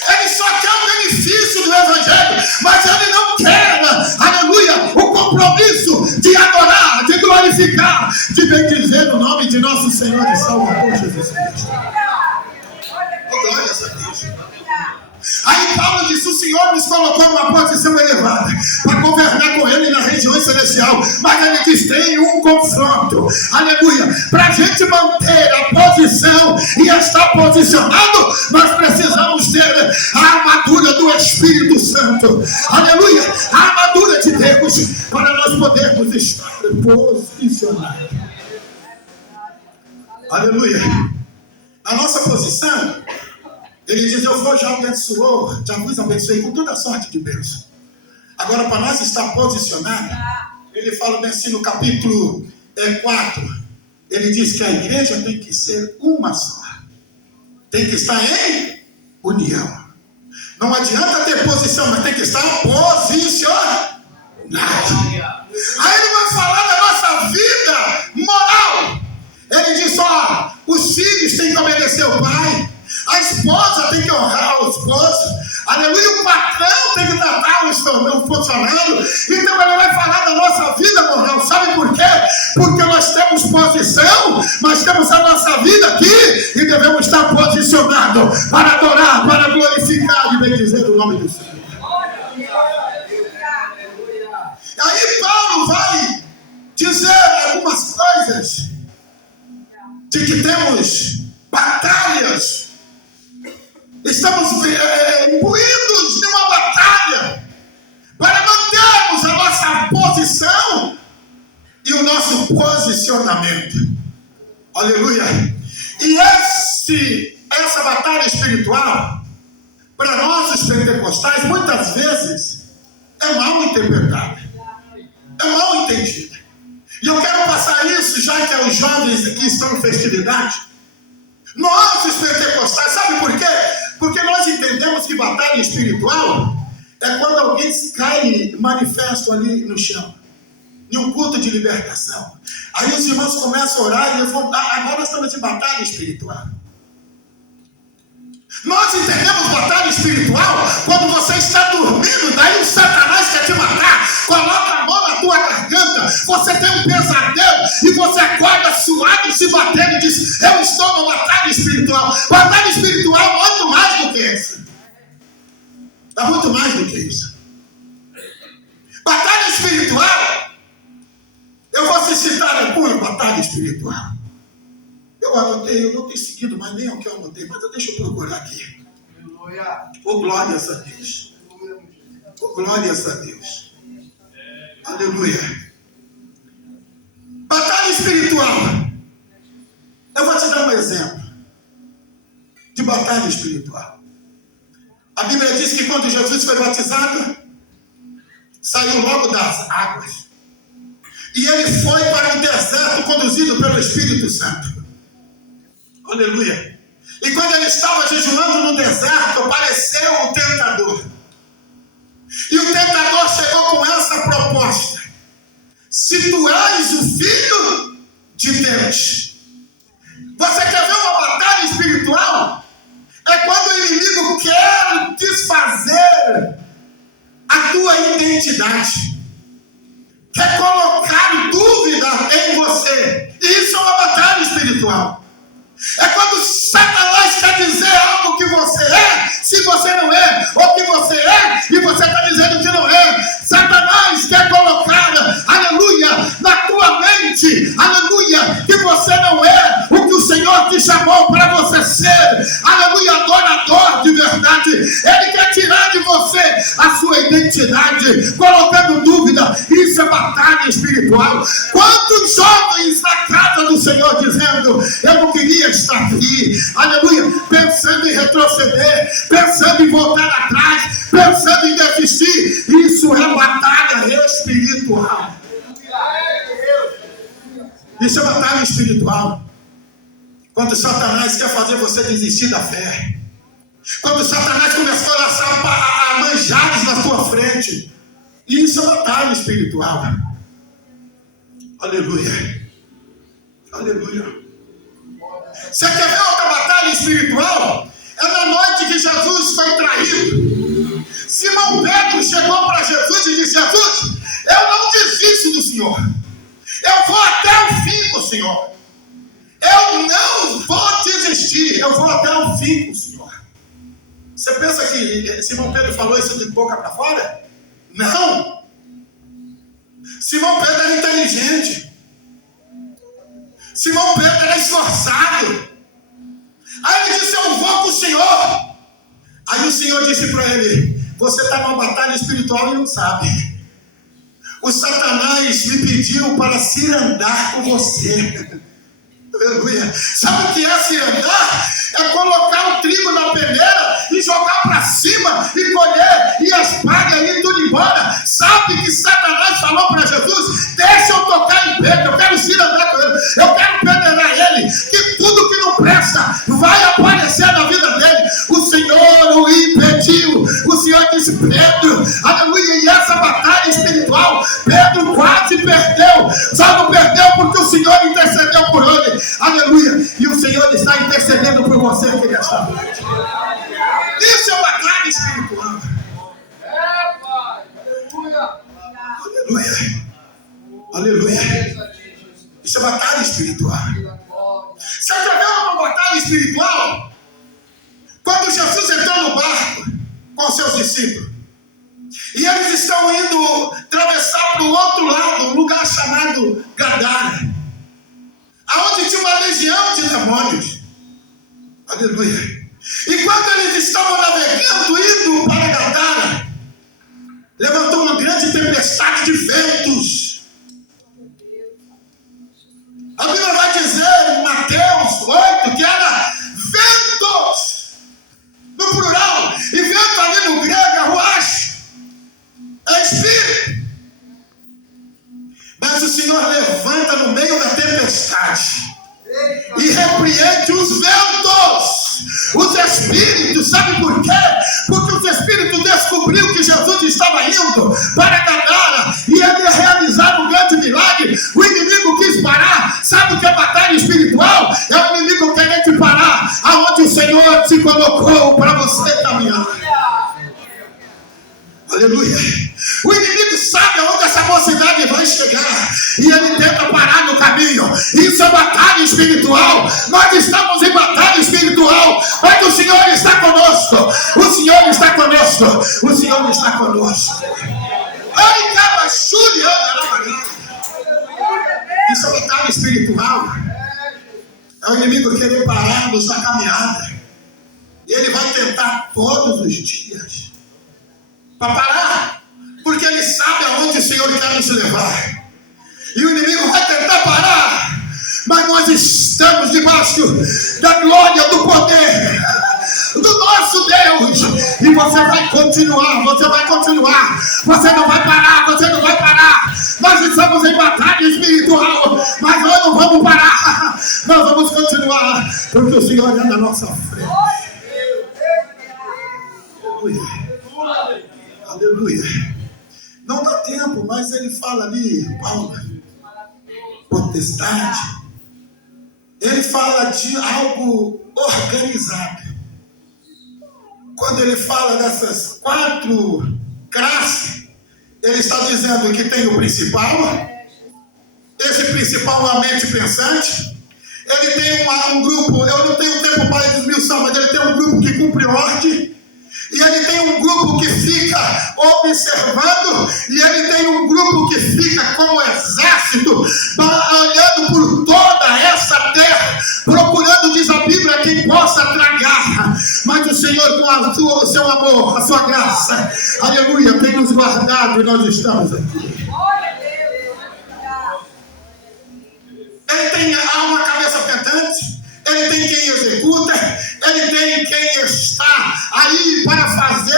Ele só quer o benefício do Evangelho, mas ele não quer, aleluia, o compromisso de adorar, de glorificar, de bendizer o nome de nosso Senhor e Salvador Jesus Cristo. Oh, glórias a Deus. Aí Paulo disse: o Senhor nos colocou numa posição elevada para governar com ele na região celestial. Mas ele diz: tem um confronto, aleluia. Para a gente manter a posição e estar posicionado, nós precisamos ter a armadura do Espírito Santo, aleluia, a armadura de Deus, para nós podermos estar posicionados, aleluia. A nossa posição, ele diz: eu vou já abençoou, já vos abençoei com toda sorte de bênção. Agora, para nós estar posicionado, ele fala bem assim no capítulo 4, ele diz que a igreja tem que ser uma só, tem que estar em união. Não adianta ter posição, mas tem que estar posicionado. Aí ele vai falar da nossa vida moral. Ele diz: ó, os filhos têm que obedecer ao pai, a esposa tem que honrar o esposo, aleluia, o patrão tem que tratar o funcionário. Então ele vai falar da nossa vida moral. Sabe por quê? Porque nós temos posição, nós temos a nossa vida aqui e devemos estar posicionados para adorar, para glorificar e bendizer o nome do Senhor. Aí Paulo vai dizer algumas coisas de que temos batalhas. Estamos imbuídos de uma batalha para mantermos a nossa posição e o nosso posicionamento. Aleluia. E essa batalha espiritual, para nós os pentecostais, muitas vezes é mal interpretada, é mal entendida. E eu quero passar isso, já que os jovens aqui estão em festividade. Nós, os pentecostais, sabe por quê? Porque nós entendemos que batalha espiritual é quando alguém cai manifesto ali no chão, em um culto de libertação. Aí os irmãos começam a orar e eles vão: agora nós estamos em batalha espiritual. Nós entendemos batalha espiritual quando você está dormindo, daí o Satanás quer te matar, coloca a mão na tua garganta, você tem um pesadelo e você acorda suado, se batendo e diz: eu estou numa batalha espiritual. Batalha espiritual é muito mais do que isso. É muito mais do que isso. Batalha espiritual, eu vou te citar alguma batalha espiritual. Eu anotei, eu não tenho seguido mais nem o que eu anotei, mas deixa eu procurar aqui. Oh, glórias a Deus. Oh, glórias a Deus. Aleluia. Batalha espiritual. Eu vou te dar um exemplo de batalha espiritual. A Bíblia diz que quando Jesus foi batizado, saiu logo das águas. E ele foi para o deserto conduzido pelo Espírito Santo. Aleluia. E quando ele estava jejuando no deserto, apareceu o tentador. E o tentador chegou com essa proposta: se tu és o Filho de Deus. Você quer ver uma batalha espiritual? É quando o inimigo quer desfazer a tua identidade, quer colocar dúvida em você. E isso é uma batalha espiritual. É quando Satanás quer dizer algo que você é, se você não é, ou que você é, e você está dizendo que não é. Satanás quer colocar, aleluia, na tua mente, aleluia, que você não é o que o Senhor te chamou para você ser, aleluia, adorador de verdade. Ele quer tirar de você a sua identidade, colocando dúvida. Isso é batalha espiritual. Quantos jovens na casa do Senhor dizendo: eu não queria estar aqui, aleluia, pensando em retroceder, pensando em voltar atrás, pensando em desistir. Isso é batalha espiritual. Isso é batalha espiritual. Quando Satanás quer fazer você desistir da fé, quando Satanás começou a lançar manjares na sua frente, isso é batalha espiritual. Aleluia. Aleluia. Você quer ver outra batalha espiritual? É na noite que Jesus foi traído. Simão Pedro chegou para Jesus e disse: Jesus, eu não desisto do Senhor. Eu vou até o fim com o Senhor. Eu não vou desistir. Eu vou até o fim com o Senhor. Você pensa que Simão Pedro falou isso de boca para fora? Não. Simão Pedro era inteligente. Simão Pedro era esforçado. Aí ele disse: eu vou com o Senhor. Aí o Senhor disse para ele: você está numa batalha espiritual e não sabe. O Satanás me pediu para cirandar com você. Aleluia. Sabe o que é cirandar? É colocar o trigo na peneira e jogar para cima e colher, e as pragas ir tudo embora. Sabe que Satanás falou para Jesus: deixa eu tocar em Pedro, eu quero cirandar com ele, eu quero peneirar ele, que tudo que não presta vai aparecer na vida dele. O Senhor o impediu. O Senhor disse: Pedro, aleluia, e essa batalha espiritual Pedro quase perdeu, só não perdeu porque o Senhor intercedeu por ele. Aleluia. E o Senhor está intercedendo por você aqui nesta noite. Isso é batalha espiritual. Aleluia. Aleluia. Isso é batalha espiritual. Você quer ver uma batalha espiritual? Quando Jesus entrou no barco com seus discípulos, e eles estão indo atravessar para o outro lado, um lugar chamado Gadara, aonde tinha uma legião de demônios. Aleluia. E quando eles estavam navegando, indo para Gadara, levantou uma grande tempestade de ventos. A Bíblia vai dizer em Mateus 8 que era ventos, no plural, e vento ali no grego é ruach, é espírito. Mas o Senhor levanta no meio da tempestade e repreende os ventos, os espíritos. Sabe por quê? Porque os espíritos descobriu que Jesus estava indo para Gadara e ele ia realizar um grande milagre. O inimigo quis parar. Sabe o que é batalha espiritual? É o inimigo querendo te parar aonde o Senhor te colocou para você caminhar. Aleluia. O inimigo sabe aonde essa mocidade vai chegar e ele tenta parar no caminho. Isso é batalha espiritual. Nós estamos em batalha espiritual, mas o Senhor está conosco. O Senhor está conosco. O Senhor está conosco. Isso é batalha espiritual. É o inimigo querer parar-nos na caminhada. E ele vai tentar todos os dias para parar, porque ele sabe aonde o Senhor quer nos levar. E o inimigo vai tentar parar, mas nós estamos debaixo da glória, do poder do nosso Deus. E você vai continuar, você vai continuar. Você não vai parar, você não vai parar. Nós estamos em batalha espiritual, mas nós não vamos parar. Nós vamos continuar, porque o Senhor é na nossa frente. Aleluia. Aleluia. Não dá tempo, mas ele fala ali, Paulo, potestade. Ele fala de algo organizado. Quando ele fala dessas 4 classes, ele está dizendo que tem o principal. Esse principal é a mente pensante. Ele tem um grupo, eu não tenho tempo para desmiuçar, mas ele tem um grupo que cumpre ordem. E ele tem um grupo que fica observando, e ele tem um grupo que fica como exército, olhando por toda essa terra, procurando desafios o seu amor, a sua graça, aleluia, tem nos guardado e nós estamos aqui. Ele tem uma cabeça pensante, ele tem quem executa, ele tem quem está aí para fazer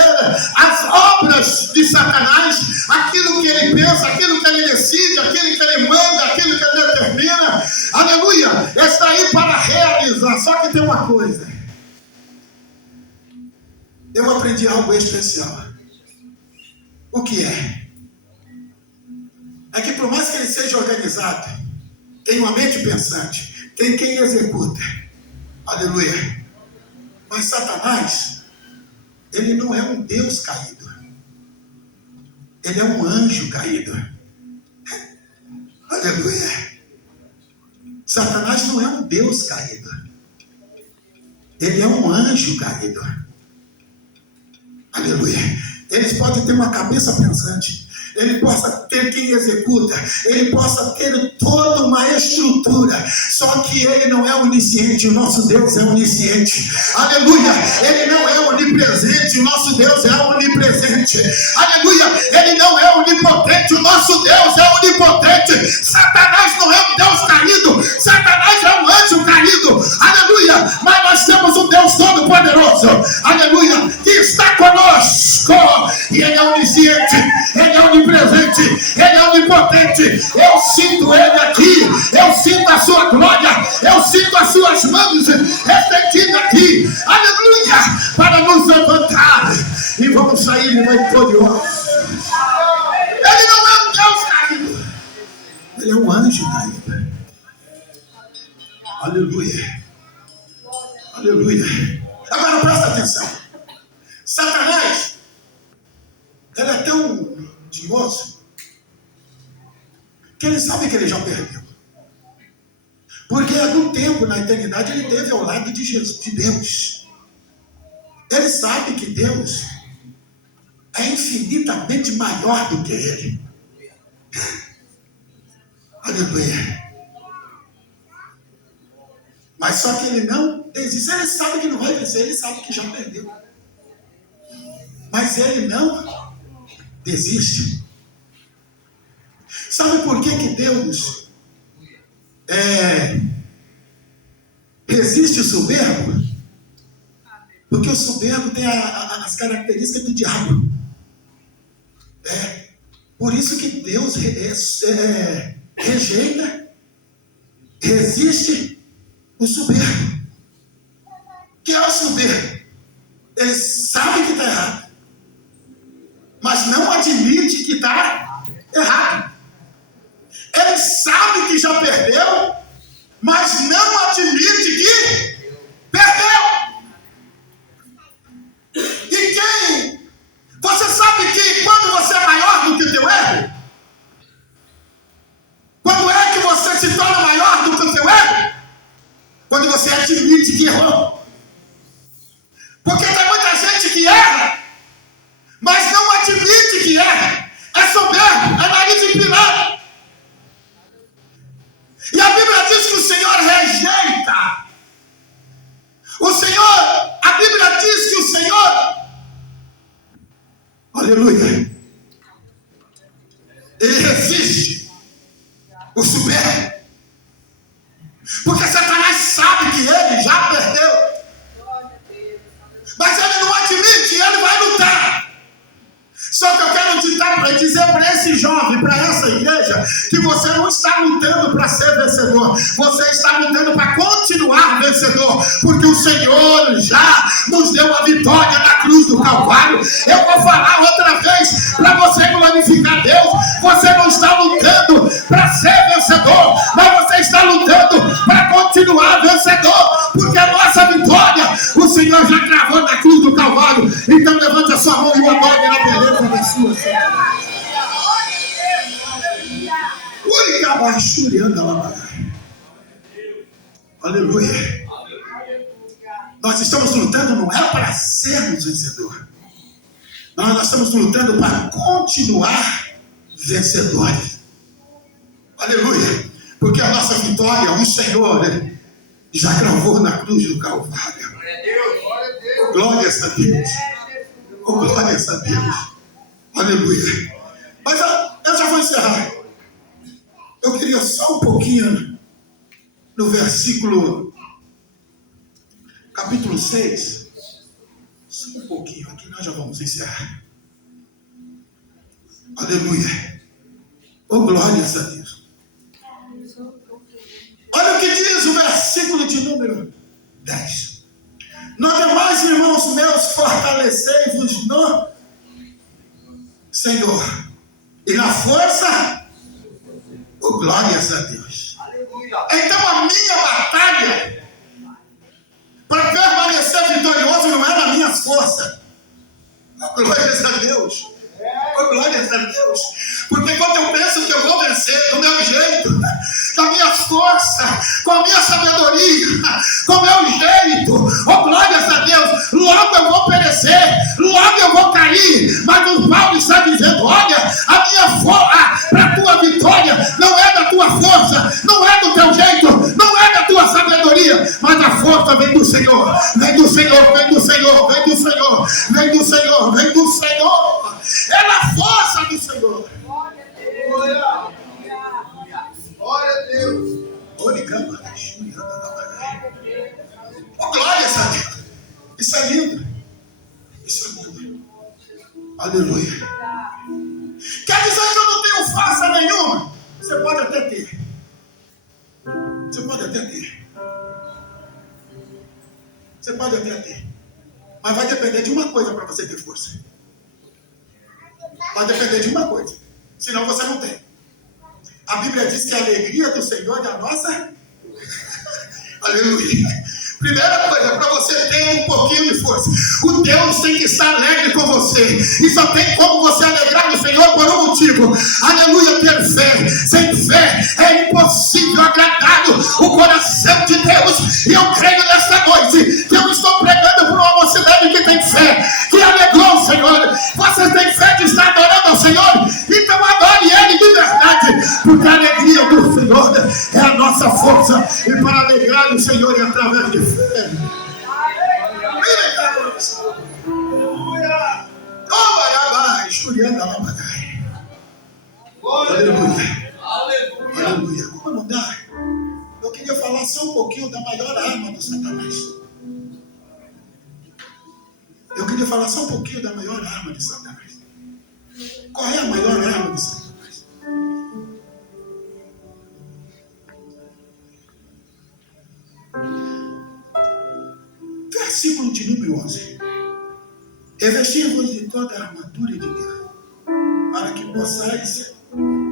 as obras de Satanás, aquilo que ele pensa, aquilo que ele decide, aquilo que ele manda, aquilo que ele determina, aleluia, está aí para realizar. Só que tem uma coisa, eu aprendi algo especial. O que é? É que por mais que ele seja organizado, tem uma mente pensante, tem quem executa, aleluia, mas Satanás, ele não é um Deus caído, ele é um anjo caído, aleluia. Satanás não é um Deus caído, ele é um anjo caído, aleluia. Eles podem ter uma cabeça pensante, ele possa ter quem executa, ele possa ter toda uma estrutura, só que ele não é onisciente, o nosso Deus é onisciente, aleluia. Ele não é onipresente, o nosso Deus é onipresente, aleluia. Ele não é onipotente, o nosso Deus é onipotente. Satanás não é um Deus caído, Satanás é um anjo caído, aleluia. Mas nós temos um Deus todo-poderoso, aleluia, que está conosco, e ele é onisciente, ele é onipresente, ele é onipotente. Eu sinto ele aqui, eu sinto a sua glória, eu sinto as suas mãos estendidas aqui, aleluia, para nos levantar e vamos sair vitoriosos. Ele não é um Deus caído, ele é um anjo caído, aleluia, aleluia. Agora presta atenção, Satanás, ele é tão tinhoso que ele sabe que ele já perdeu, porque há algum tempo na eternidade ele esteve ao lado de Jesus, de Deus. Ele sabe que Deus é infinitamente maior do que ele, aleluia. Mas só que ele não desiste, ele sabe que não vai vencer, ele sabe que já perdeu, mas ele não desiste. Sabe por que Deus resiste o soberbo? Porque o soberbo tem as características do diabo. Por isso que Deus rejeita, resiste o soberbo. Que é o soberbo? Ele sabe que está errado, mas não admite que está errado. Ele sabe que já perdeu, mas não admite que perdeu. E quem? Você sabe que quando você é maior do que o teu erro, quando é que você se torna maior do que o teu erro? Quando você admite que errou. Porque tem muita gente que erra, mas não admite que erra, é soberbo, é nariz empinado. E a Bíblia diz que o Senhor rejeita. A Bíblia diz que o Senhor, aleluia, ele resiste o soberbo. Porque Satanás sabe que ele já perdeu, mas ele não admite, ele vai lutar. Só que eu quero dizer para esse jovem, para essa igreja, que você não está lutando para ser vencedor, você está lutando para continuar vencedor, porque o Senhor já nos deu a vitória na cruz do Calvário. Eu vou falar outra vez para você glorificar Deus. Você não está lutando para ser vencedor, mas você está lutando para continuar vencedor, porque a nossa vitória o Senhor já cravou na cruz do Calvário. Então levante a sua mão e o adore na beleza da sua santidade. Aleluia. Nós estamos lutando não é para sermos vencedores, nós estamos lutando para continuar vencedores. Aleluia. Porque a nossa vitória o Senhor já gravou na cruz do Calvário. glórias a Deus. Oh, glórias a Deus. Aleluia. Mas eu já vou encerrar. Eu queria só um pouquinho no versículo, capítulo 6. Só um pouquinho aqui, nós já vamos encerrar. Aleluia. Oh, glórias a Deus. Olha o que diz o versículo de número 10. No demais, irmãos meus, fortalecei-vos no Senhor e na força. Oh, glórias a Deus. Então a minha batalha para permanecer vitorioso não é nas minhas forças. Oh, glórias a Deus. Oh, glórias a Deus. Porque quando eu penso que eu vou vencer do meu jeito, com a minha força, com a minha sabedoria, com o meu jeito, oh, glórias a Deus, logo eu vou perecer, logo eu vou cair. Mas o Paulo está dizendo: olha, a minha força para a tua vitória não é da tua força, não é do teu jeito, não é da tua sabedoria, mas a força vem do Senhor, vem do Senhor, vem do Senhor, vem do Senhor, vem do Senhor, vem do Senhor. É na força do Senhor. Glória a Deus. Oh, glórias a Deus. Isso é lindo. Isso é lindo. Aleluia. Quer dizer que eu não tenho força nenhuma? Você pode até ter. Você pode até ter. Você pode até ter. Mas vai depender de uma coisa para você ter força. Vai depender de uma coisa. Senão você não tem. A Bíblia diz que a alegria do Senhor é a nossa. Aleluia. Primeira coisa, para você ter um pouquinho de força, o Deus tem que estar alegre com você. E só tem como você alegrar o Senhor por um motivo. Aleluia, ter fé. Sem fé é impossível agradar o coração de Deus. E eu creio nesta noite que eu estou pregando para uma mocidade que tem fé, que alegrou o Senhor. Você tem fé de estar adorando ao Senhor? Então adore Ele de verdade, porque a alegria do Senhor é a nossa força. E para alegrar o Senhor é através de fé. Aleluia. Aleluia. Como não dá? Eu queria falar só um pouquinho da maior arma do Satanás. Eu queria falar só um pouquinho da maior arma de Satanás. Qual é a maior arma de Satanás? Versículo de número 11. Revesti-vos de toda a armadura de Deus, para que possais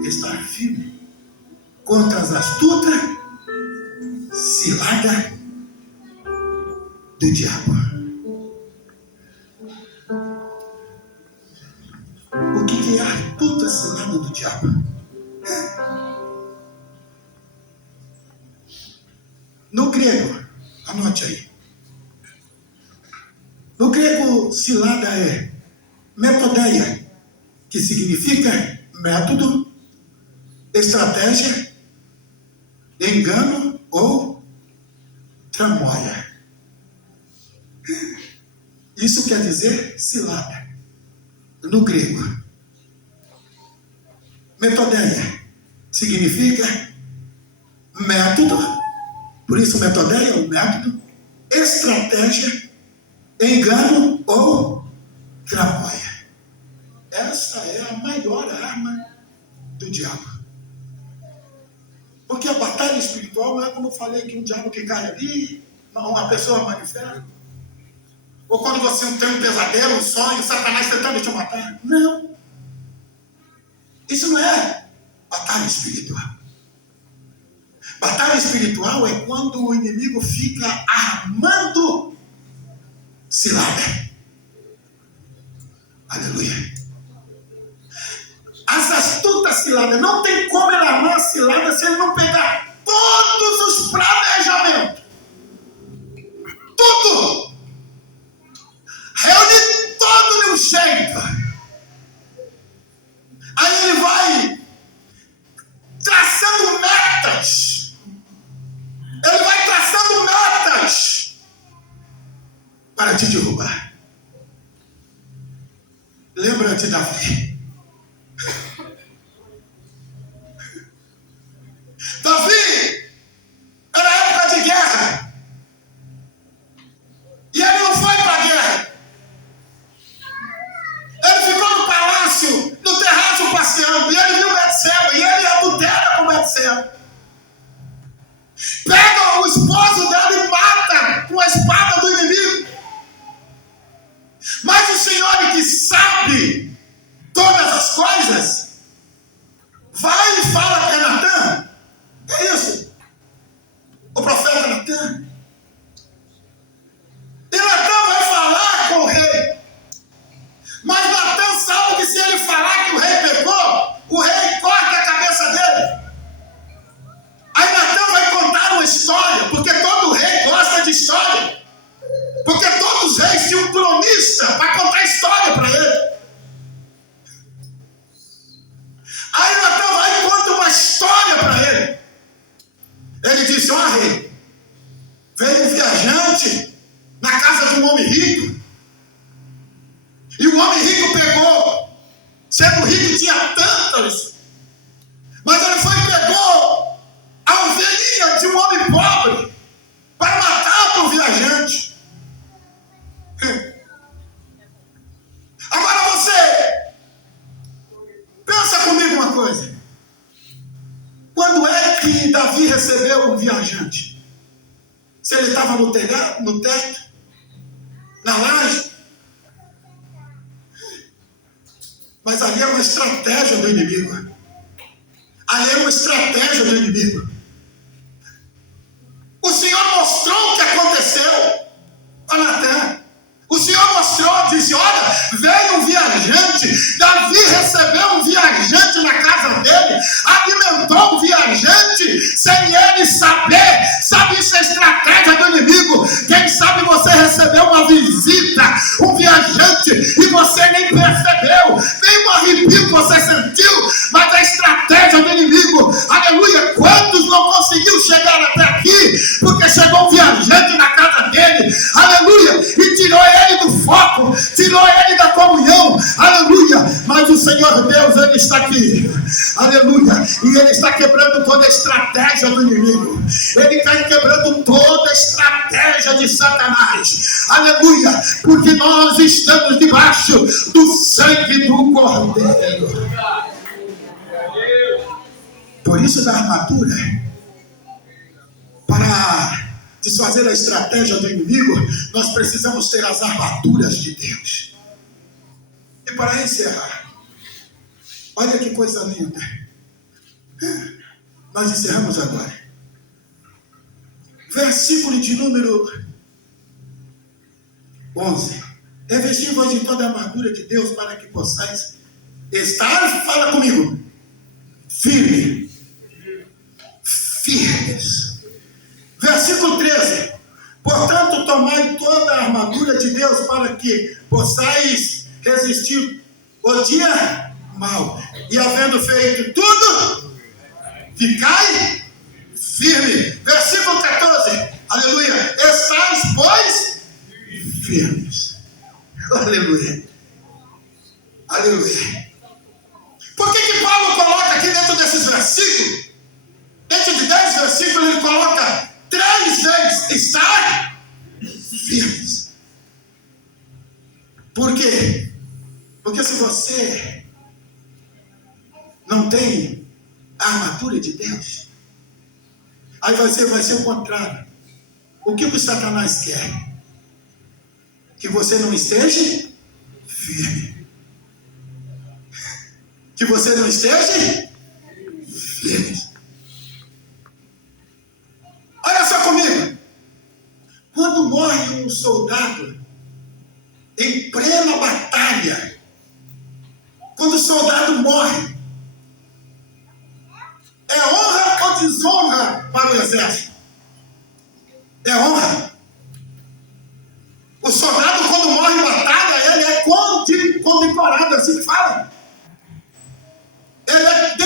estar firme contra as astutas ciladas do diabo. O que é a astuta cilada do diabo? No grego, anote aí. No grego, cilada é metodeia, que significa método, estratégia, engano ou tramóia. Isso quer dizer cilada, no grego. Metodeia significa método, por isso metodeia é um método, estratégia, engano ou tramóia. Essa é a maior arma do diabo. Porque a batalha espiritual não é como eu falei, que um diabo que cai ali, uma pessoa manifesta. Ou quando você tem um pesadelo, um sonho, Satanás tentando te matar. Não. Isso não é batalha espiritual. Batalha espiritual é quando o inimigo fica armando cilada. Aleluia. As astutas ciladas, não tem como ele armar a cilada se ele não pegar todos os planejamentos. Tudo. Reúne todo no jeito. Aí ele vai traçando metas. Ele vai traçando metas para te derrubar. Lembra-te da fé. Davi era época de guerra. E ele não foi para a guerra. Ele ficou no palácio, no terraço passeando. E ele viu Betseba. E ele adultera com Betseba. Pega o esposo dela e mata com a espada do inimigo. Mas o Senhor que sabe todas as coisas, vai e fala para Natan. É isso. O profeta Natan. E Natan vai falar com o rei. Mas Natan sabe que se ele falar que o rei pecou, o rei corta a cabeça dele. Aí Natan vai contar uma história, porque todo rei gosta de história. Porque todos os reis tinham um cronista para contar história para ele. Aí Natan vai e conta uma história para ele. Ele disse: ó rei, veio um viajante na casa de um homem rico. E o homem rico pegou, sendo rico tinha tantas, mas ele foi e pegou a ovelhinha de um homem pobre para matar para o viajante. Agora você pensa comigo uma coisa. Quando é que Davi recebeu um viajante? Se ele estava no telhado, no teto, na laje? Mas ali é uma estratégia do inimigo. Ali é uma estratégia do inimigo. O Senhor mostrou o que aconteceu a Natan. O Senhor mostrou, disse: olha, veio um viajante. Davi recebeu um viajante na casa dele, alimentou um viajante sem ele saber. Sabe, isso é estratégia do inimigo. Quem sabe você recebeu uma visita, um viajante, e você nem percebeu, nem um arrepio que você sentiu, mas a estratégia do inimigo. Aleluia. Quantos não conseguiu chegar até aqui porque chegou um viajante na casa dele, aleluia, e tirou ele do foco, tirou ele da comunhão, aleluia. Mas o Senhor Deus, ele está aqui, aleluia, e ele está quebrando toda a estratégia do inimigo. Ele está quebrando toda a estratégia de Satanás, aleluia, porque nós estamos debaixo do sangue do Cordeiro. Por isso, da armadura, para desfazer a estratégia do inimigo, nós precisamos ter as armaduras de Deus. E para encerrar, olha que coisa linda. Nós encerramos agora. Versículo de número 11. Revesti-vos de toda a armadura de Deus para que possais estar, fala comigo, firmes. Versículo 13. Portanto, tomai toda a armadura de Deus para que possais resistir o dia mau. E havendo feito tudo, ficai firme. Versículo 14. Aleluia. Estais, pois, firmes. Aleluia. Aleluia. Por que Paulo coloca aqui dentro desses versículos? Dentro de 10 versículos ele coloca 3 vezes estar firmes. Por quê? Porque se você não tem a armadura de Deus, aí vai ser o contrário. O que o Satanás quer? Que você não esteja firme. Que você não esteja firme. Olha só comigo. Quando morre um soldado em plena batalha, quando o soldado morre, é honra ou desonra para o exército? É honra. O soldado, quando morre em batalha, ele é condecorado, assim que fala. Ele é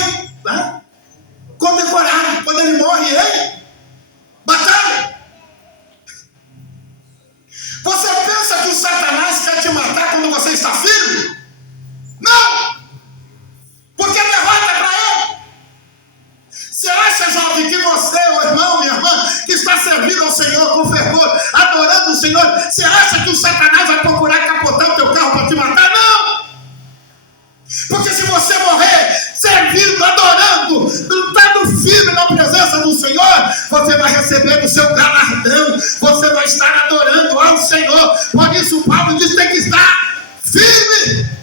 condecorado. Quando ele morre, ele batalha. Você pensa Senhor, você acha que o Satanás vai procurar capotar o teu carro para te matar? Não! Porque se você morrer servindo, adorando, lutando firme na presença do Senhor, você vai receber o seu galardão, você vai estar adorando ao Senhor. Por isso Paulo diz que tem que estar firme.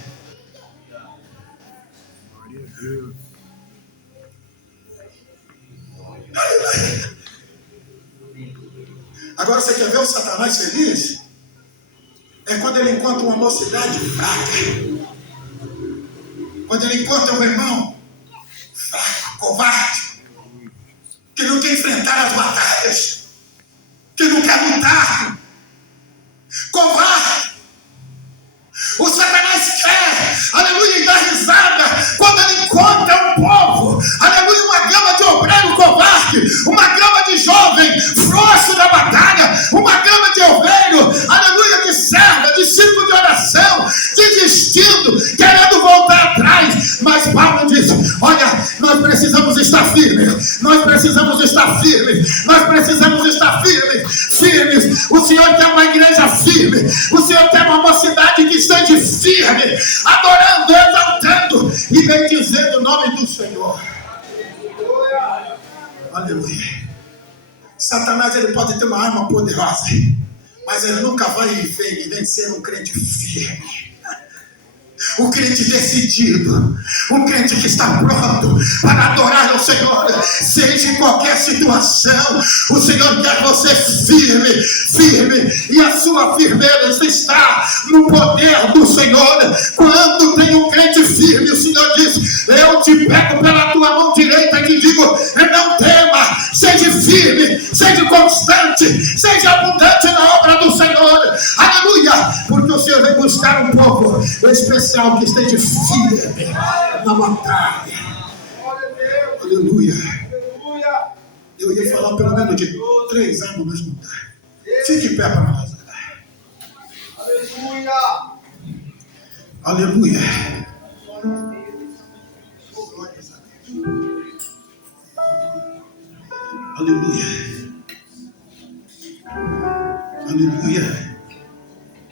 Agora você quer ver o Satanás feliz? É quando ele encontra uma mocidade fraca. Quando ele encontra um irmão fraco, covarde, que não quer enfrentar as batalhas, que não quer lutar, covarde. O Satanás quer, aleluia, dar risada quando ele encontra um povo, aleluia, uma gama de obreiro covarde, uma gama de jovem frouxo da batalha, uma gama de ovelho, aleluia, de serva, discípulo de oração, desistindo, querendo voltar atrás. Mas Paulo diz: olha, nós precisamos estar firmes, nós precisamos estar firmes, nós precisamos estar firmes. O Senhor quer uma igreja firme, o Senhor quer uma mocidade que esteja firme, adorando, exaltando e bendizendo o nome do Senhor. Aleluia. Satanás, ele pode ter uma arma poderosa, mas ele nunca vai vencer um crente firme. Um crente decidido, um crente que está pronto para adorar ao Senhor, seja em qualquer situação. O Senhor quer você firme, e a sua firmeza está no poder do Senhor. Quando tem um crente firme, o Senhor diz: eu te pego pela tua mão direita e te digo: não tema, seja firme, seja constante, seja abundante na obra do Senhor. Aleluia, porque o Senhor vem buscar um povo especial que esteja firme na batalha. Aleluia. Eu ia falar pelo menos de 3 anos, mas não dá. Fique em pé para nós. Aleluia. Aleluia. Aleluia.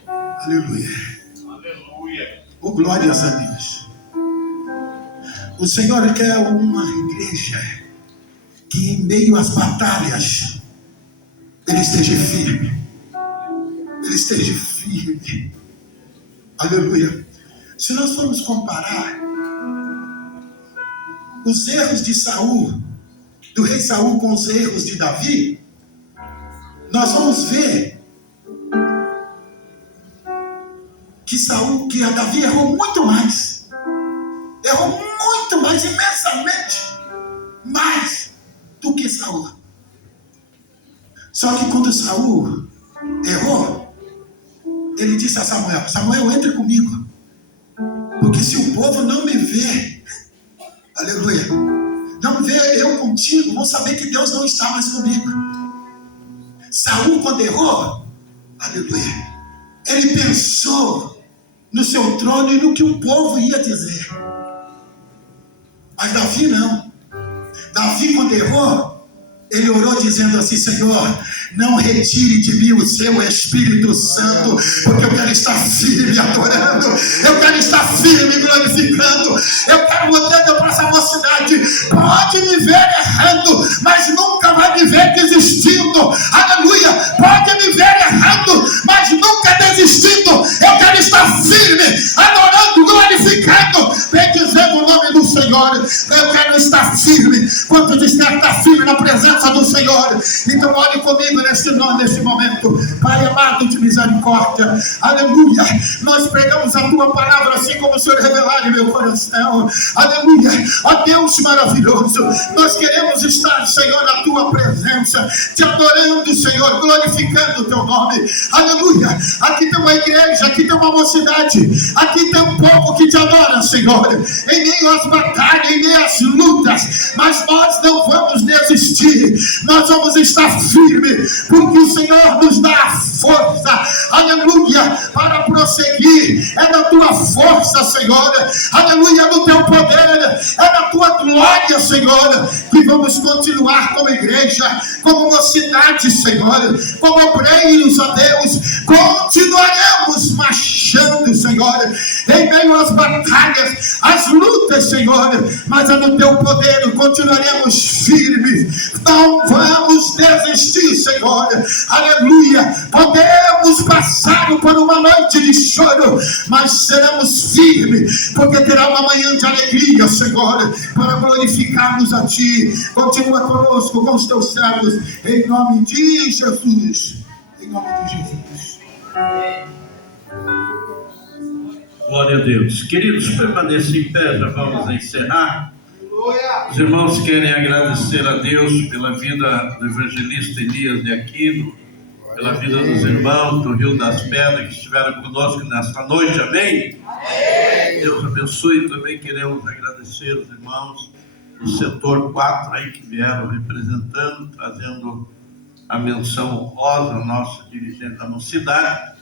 Aleluia. Oh, glórias a Deus. O Senhor quer uma igreja que em meio às batalhas ele esteja firme. Ele esteja firme. Aleluia. Se nós formos comparar os erros de Saul, do rei Saul, com os erros de Davi, nós vamos ver que a Davi errou muito mais, imensamente mais do que Saul. Só que quando Saul errou, ele disse a Samuel: Samuel, entre comigo, porque se o povo não me vê, aleluia, não vê eu contigo, vão saber que Deus não está mais comigo. Saul, quando errou, aleluia, ele pensou no seu trono e no que o povo ia dizer. Mas Davi não. Davi, quando errou, ele orou dizendo assim: Senhor, não retire de mim o seu Espírito Santo, porque eu quero estar firme adorando, eu quero estar firme glorificando, eu quero mudar para essa mocidade. Pode me ver errando, mas nunca vai me ver desistindo. Aleluia. Pode me ver errando, mas nunca desistindo. Eu quero estar firme, adorando, glorificando, bendizendo o nome do Senhor. Eu quero estar firme. Quanto diz que estar firme na presença do Senhor? Então ore comigo neste momento. Pai amado de misericórdia, aleluia, nós pregamos a tua palavra assim como o Senhor revelar em meu coração. Aleluia. Ó Deus maravilhoso, nós queremos estar, Senhor, na tua presença, te adorando, Senhor, glorificando o teu nome. Aleluia. Aqui tem uma igreja, aqui tem uma mocidade, aqui tem um povo que te adora, Senhor, em meio às batalhas, em meio às lutas, mas nós não vamos desistir, nós vamos estar firmes, porque o Senhor nos dá a força, aleluia, para prosseguir. É da tua força, Senhor, aleluia, é do teu poder, é da tua glória, Senhor, que vamos continuar como igreja, como mocidade, Senhor, como obreiros, ó Deus, continuaremos marchando, Senhor, em meio às batalhas, às lutas, Senhor, mas é no teu poder, continuaremos firmes, não vamos desistir, Senhor, aleluia. Podemos passar por uma noite de choro, mas seremos firmes, porque terá uma manhã de alegria, Senhor, para glorificarmos a Ti. Continua conosco, com os teus servos, em nome de Jesus. Em nome de Jesus. Glória a Deus. Queridos, permaneçam em pé, já vamos encerrar. Os irmãos querem agradecer a Deus pela vida do evangelista Elias de Aquino, pela vida dos irmãos do Rio das Pedras que estiveram conosco nesta noite, amém? Deus abençoe. Também queremos agradecer os irmãos do setor 4 aí que vieram representando, trazendo a menção honrosa ao nosso dirigente da mocidade.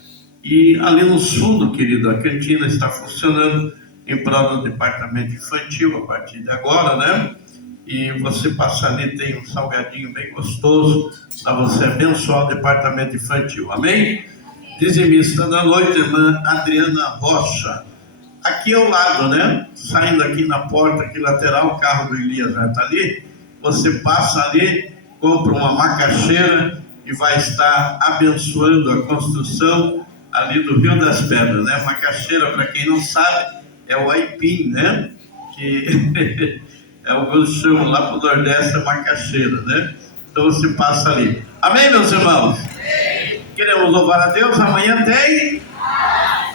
E ali no fundo, querido, a cantina está funcionando em prol do departamento infantil a partir de agora, né? E você passa ali, tem um salgadinho bem gostoso para você abençoar o departamento infantil, amém? Dizimista da noite, irmã Adriana Rocha, aqui ao lado, né? Saindo aqui na porta, aqui lateral, o carro do Elias já está ali. Você passa ali, compra uma macaxeira e vai estar abençoando a construção ali do Rio das Pedras, né? Macaxeira, para quem não sabe, é o aipim, né? Que é o que eu chamo lá para o Nordeste, a macaxeira, né? Então você passa ali. Amém, meus irmãos? Amém. Queremos louvar a Deus. Amanhã tem?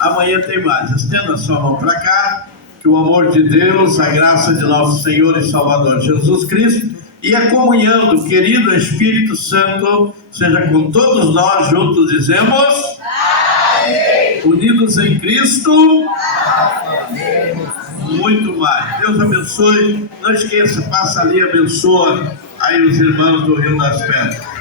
Amanhã tem mais. Estenda a sua mão para cá. Que o amor de Deus, a graça de nosso Senhor e Salvador Jesus Cristo e a comunhão do querido Espírito Santo seja com todos nós. Juntos dizemos: amém. Unidos em Cristo, muito mais. Deus abençoe. Não esqueça, passa ali, abençoa aí os irmãos do Rio das Pedras.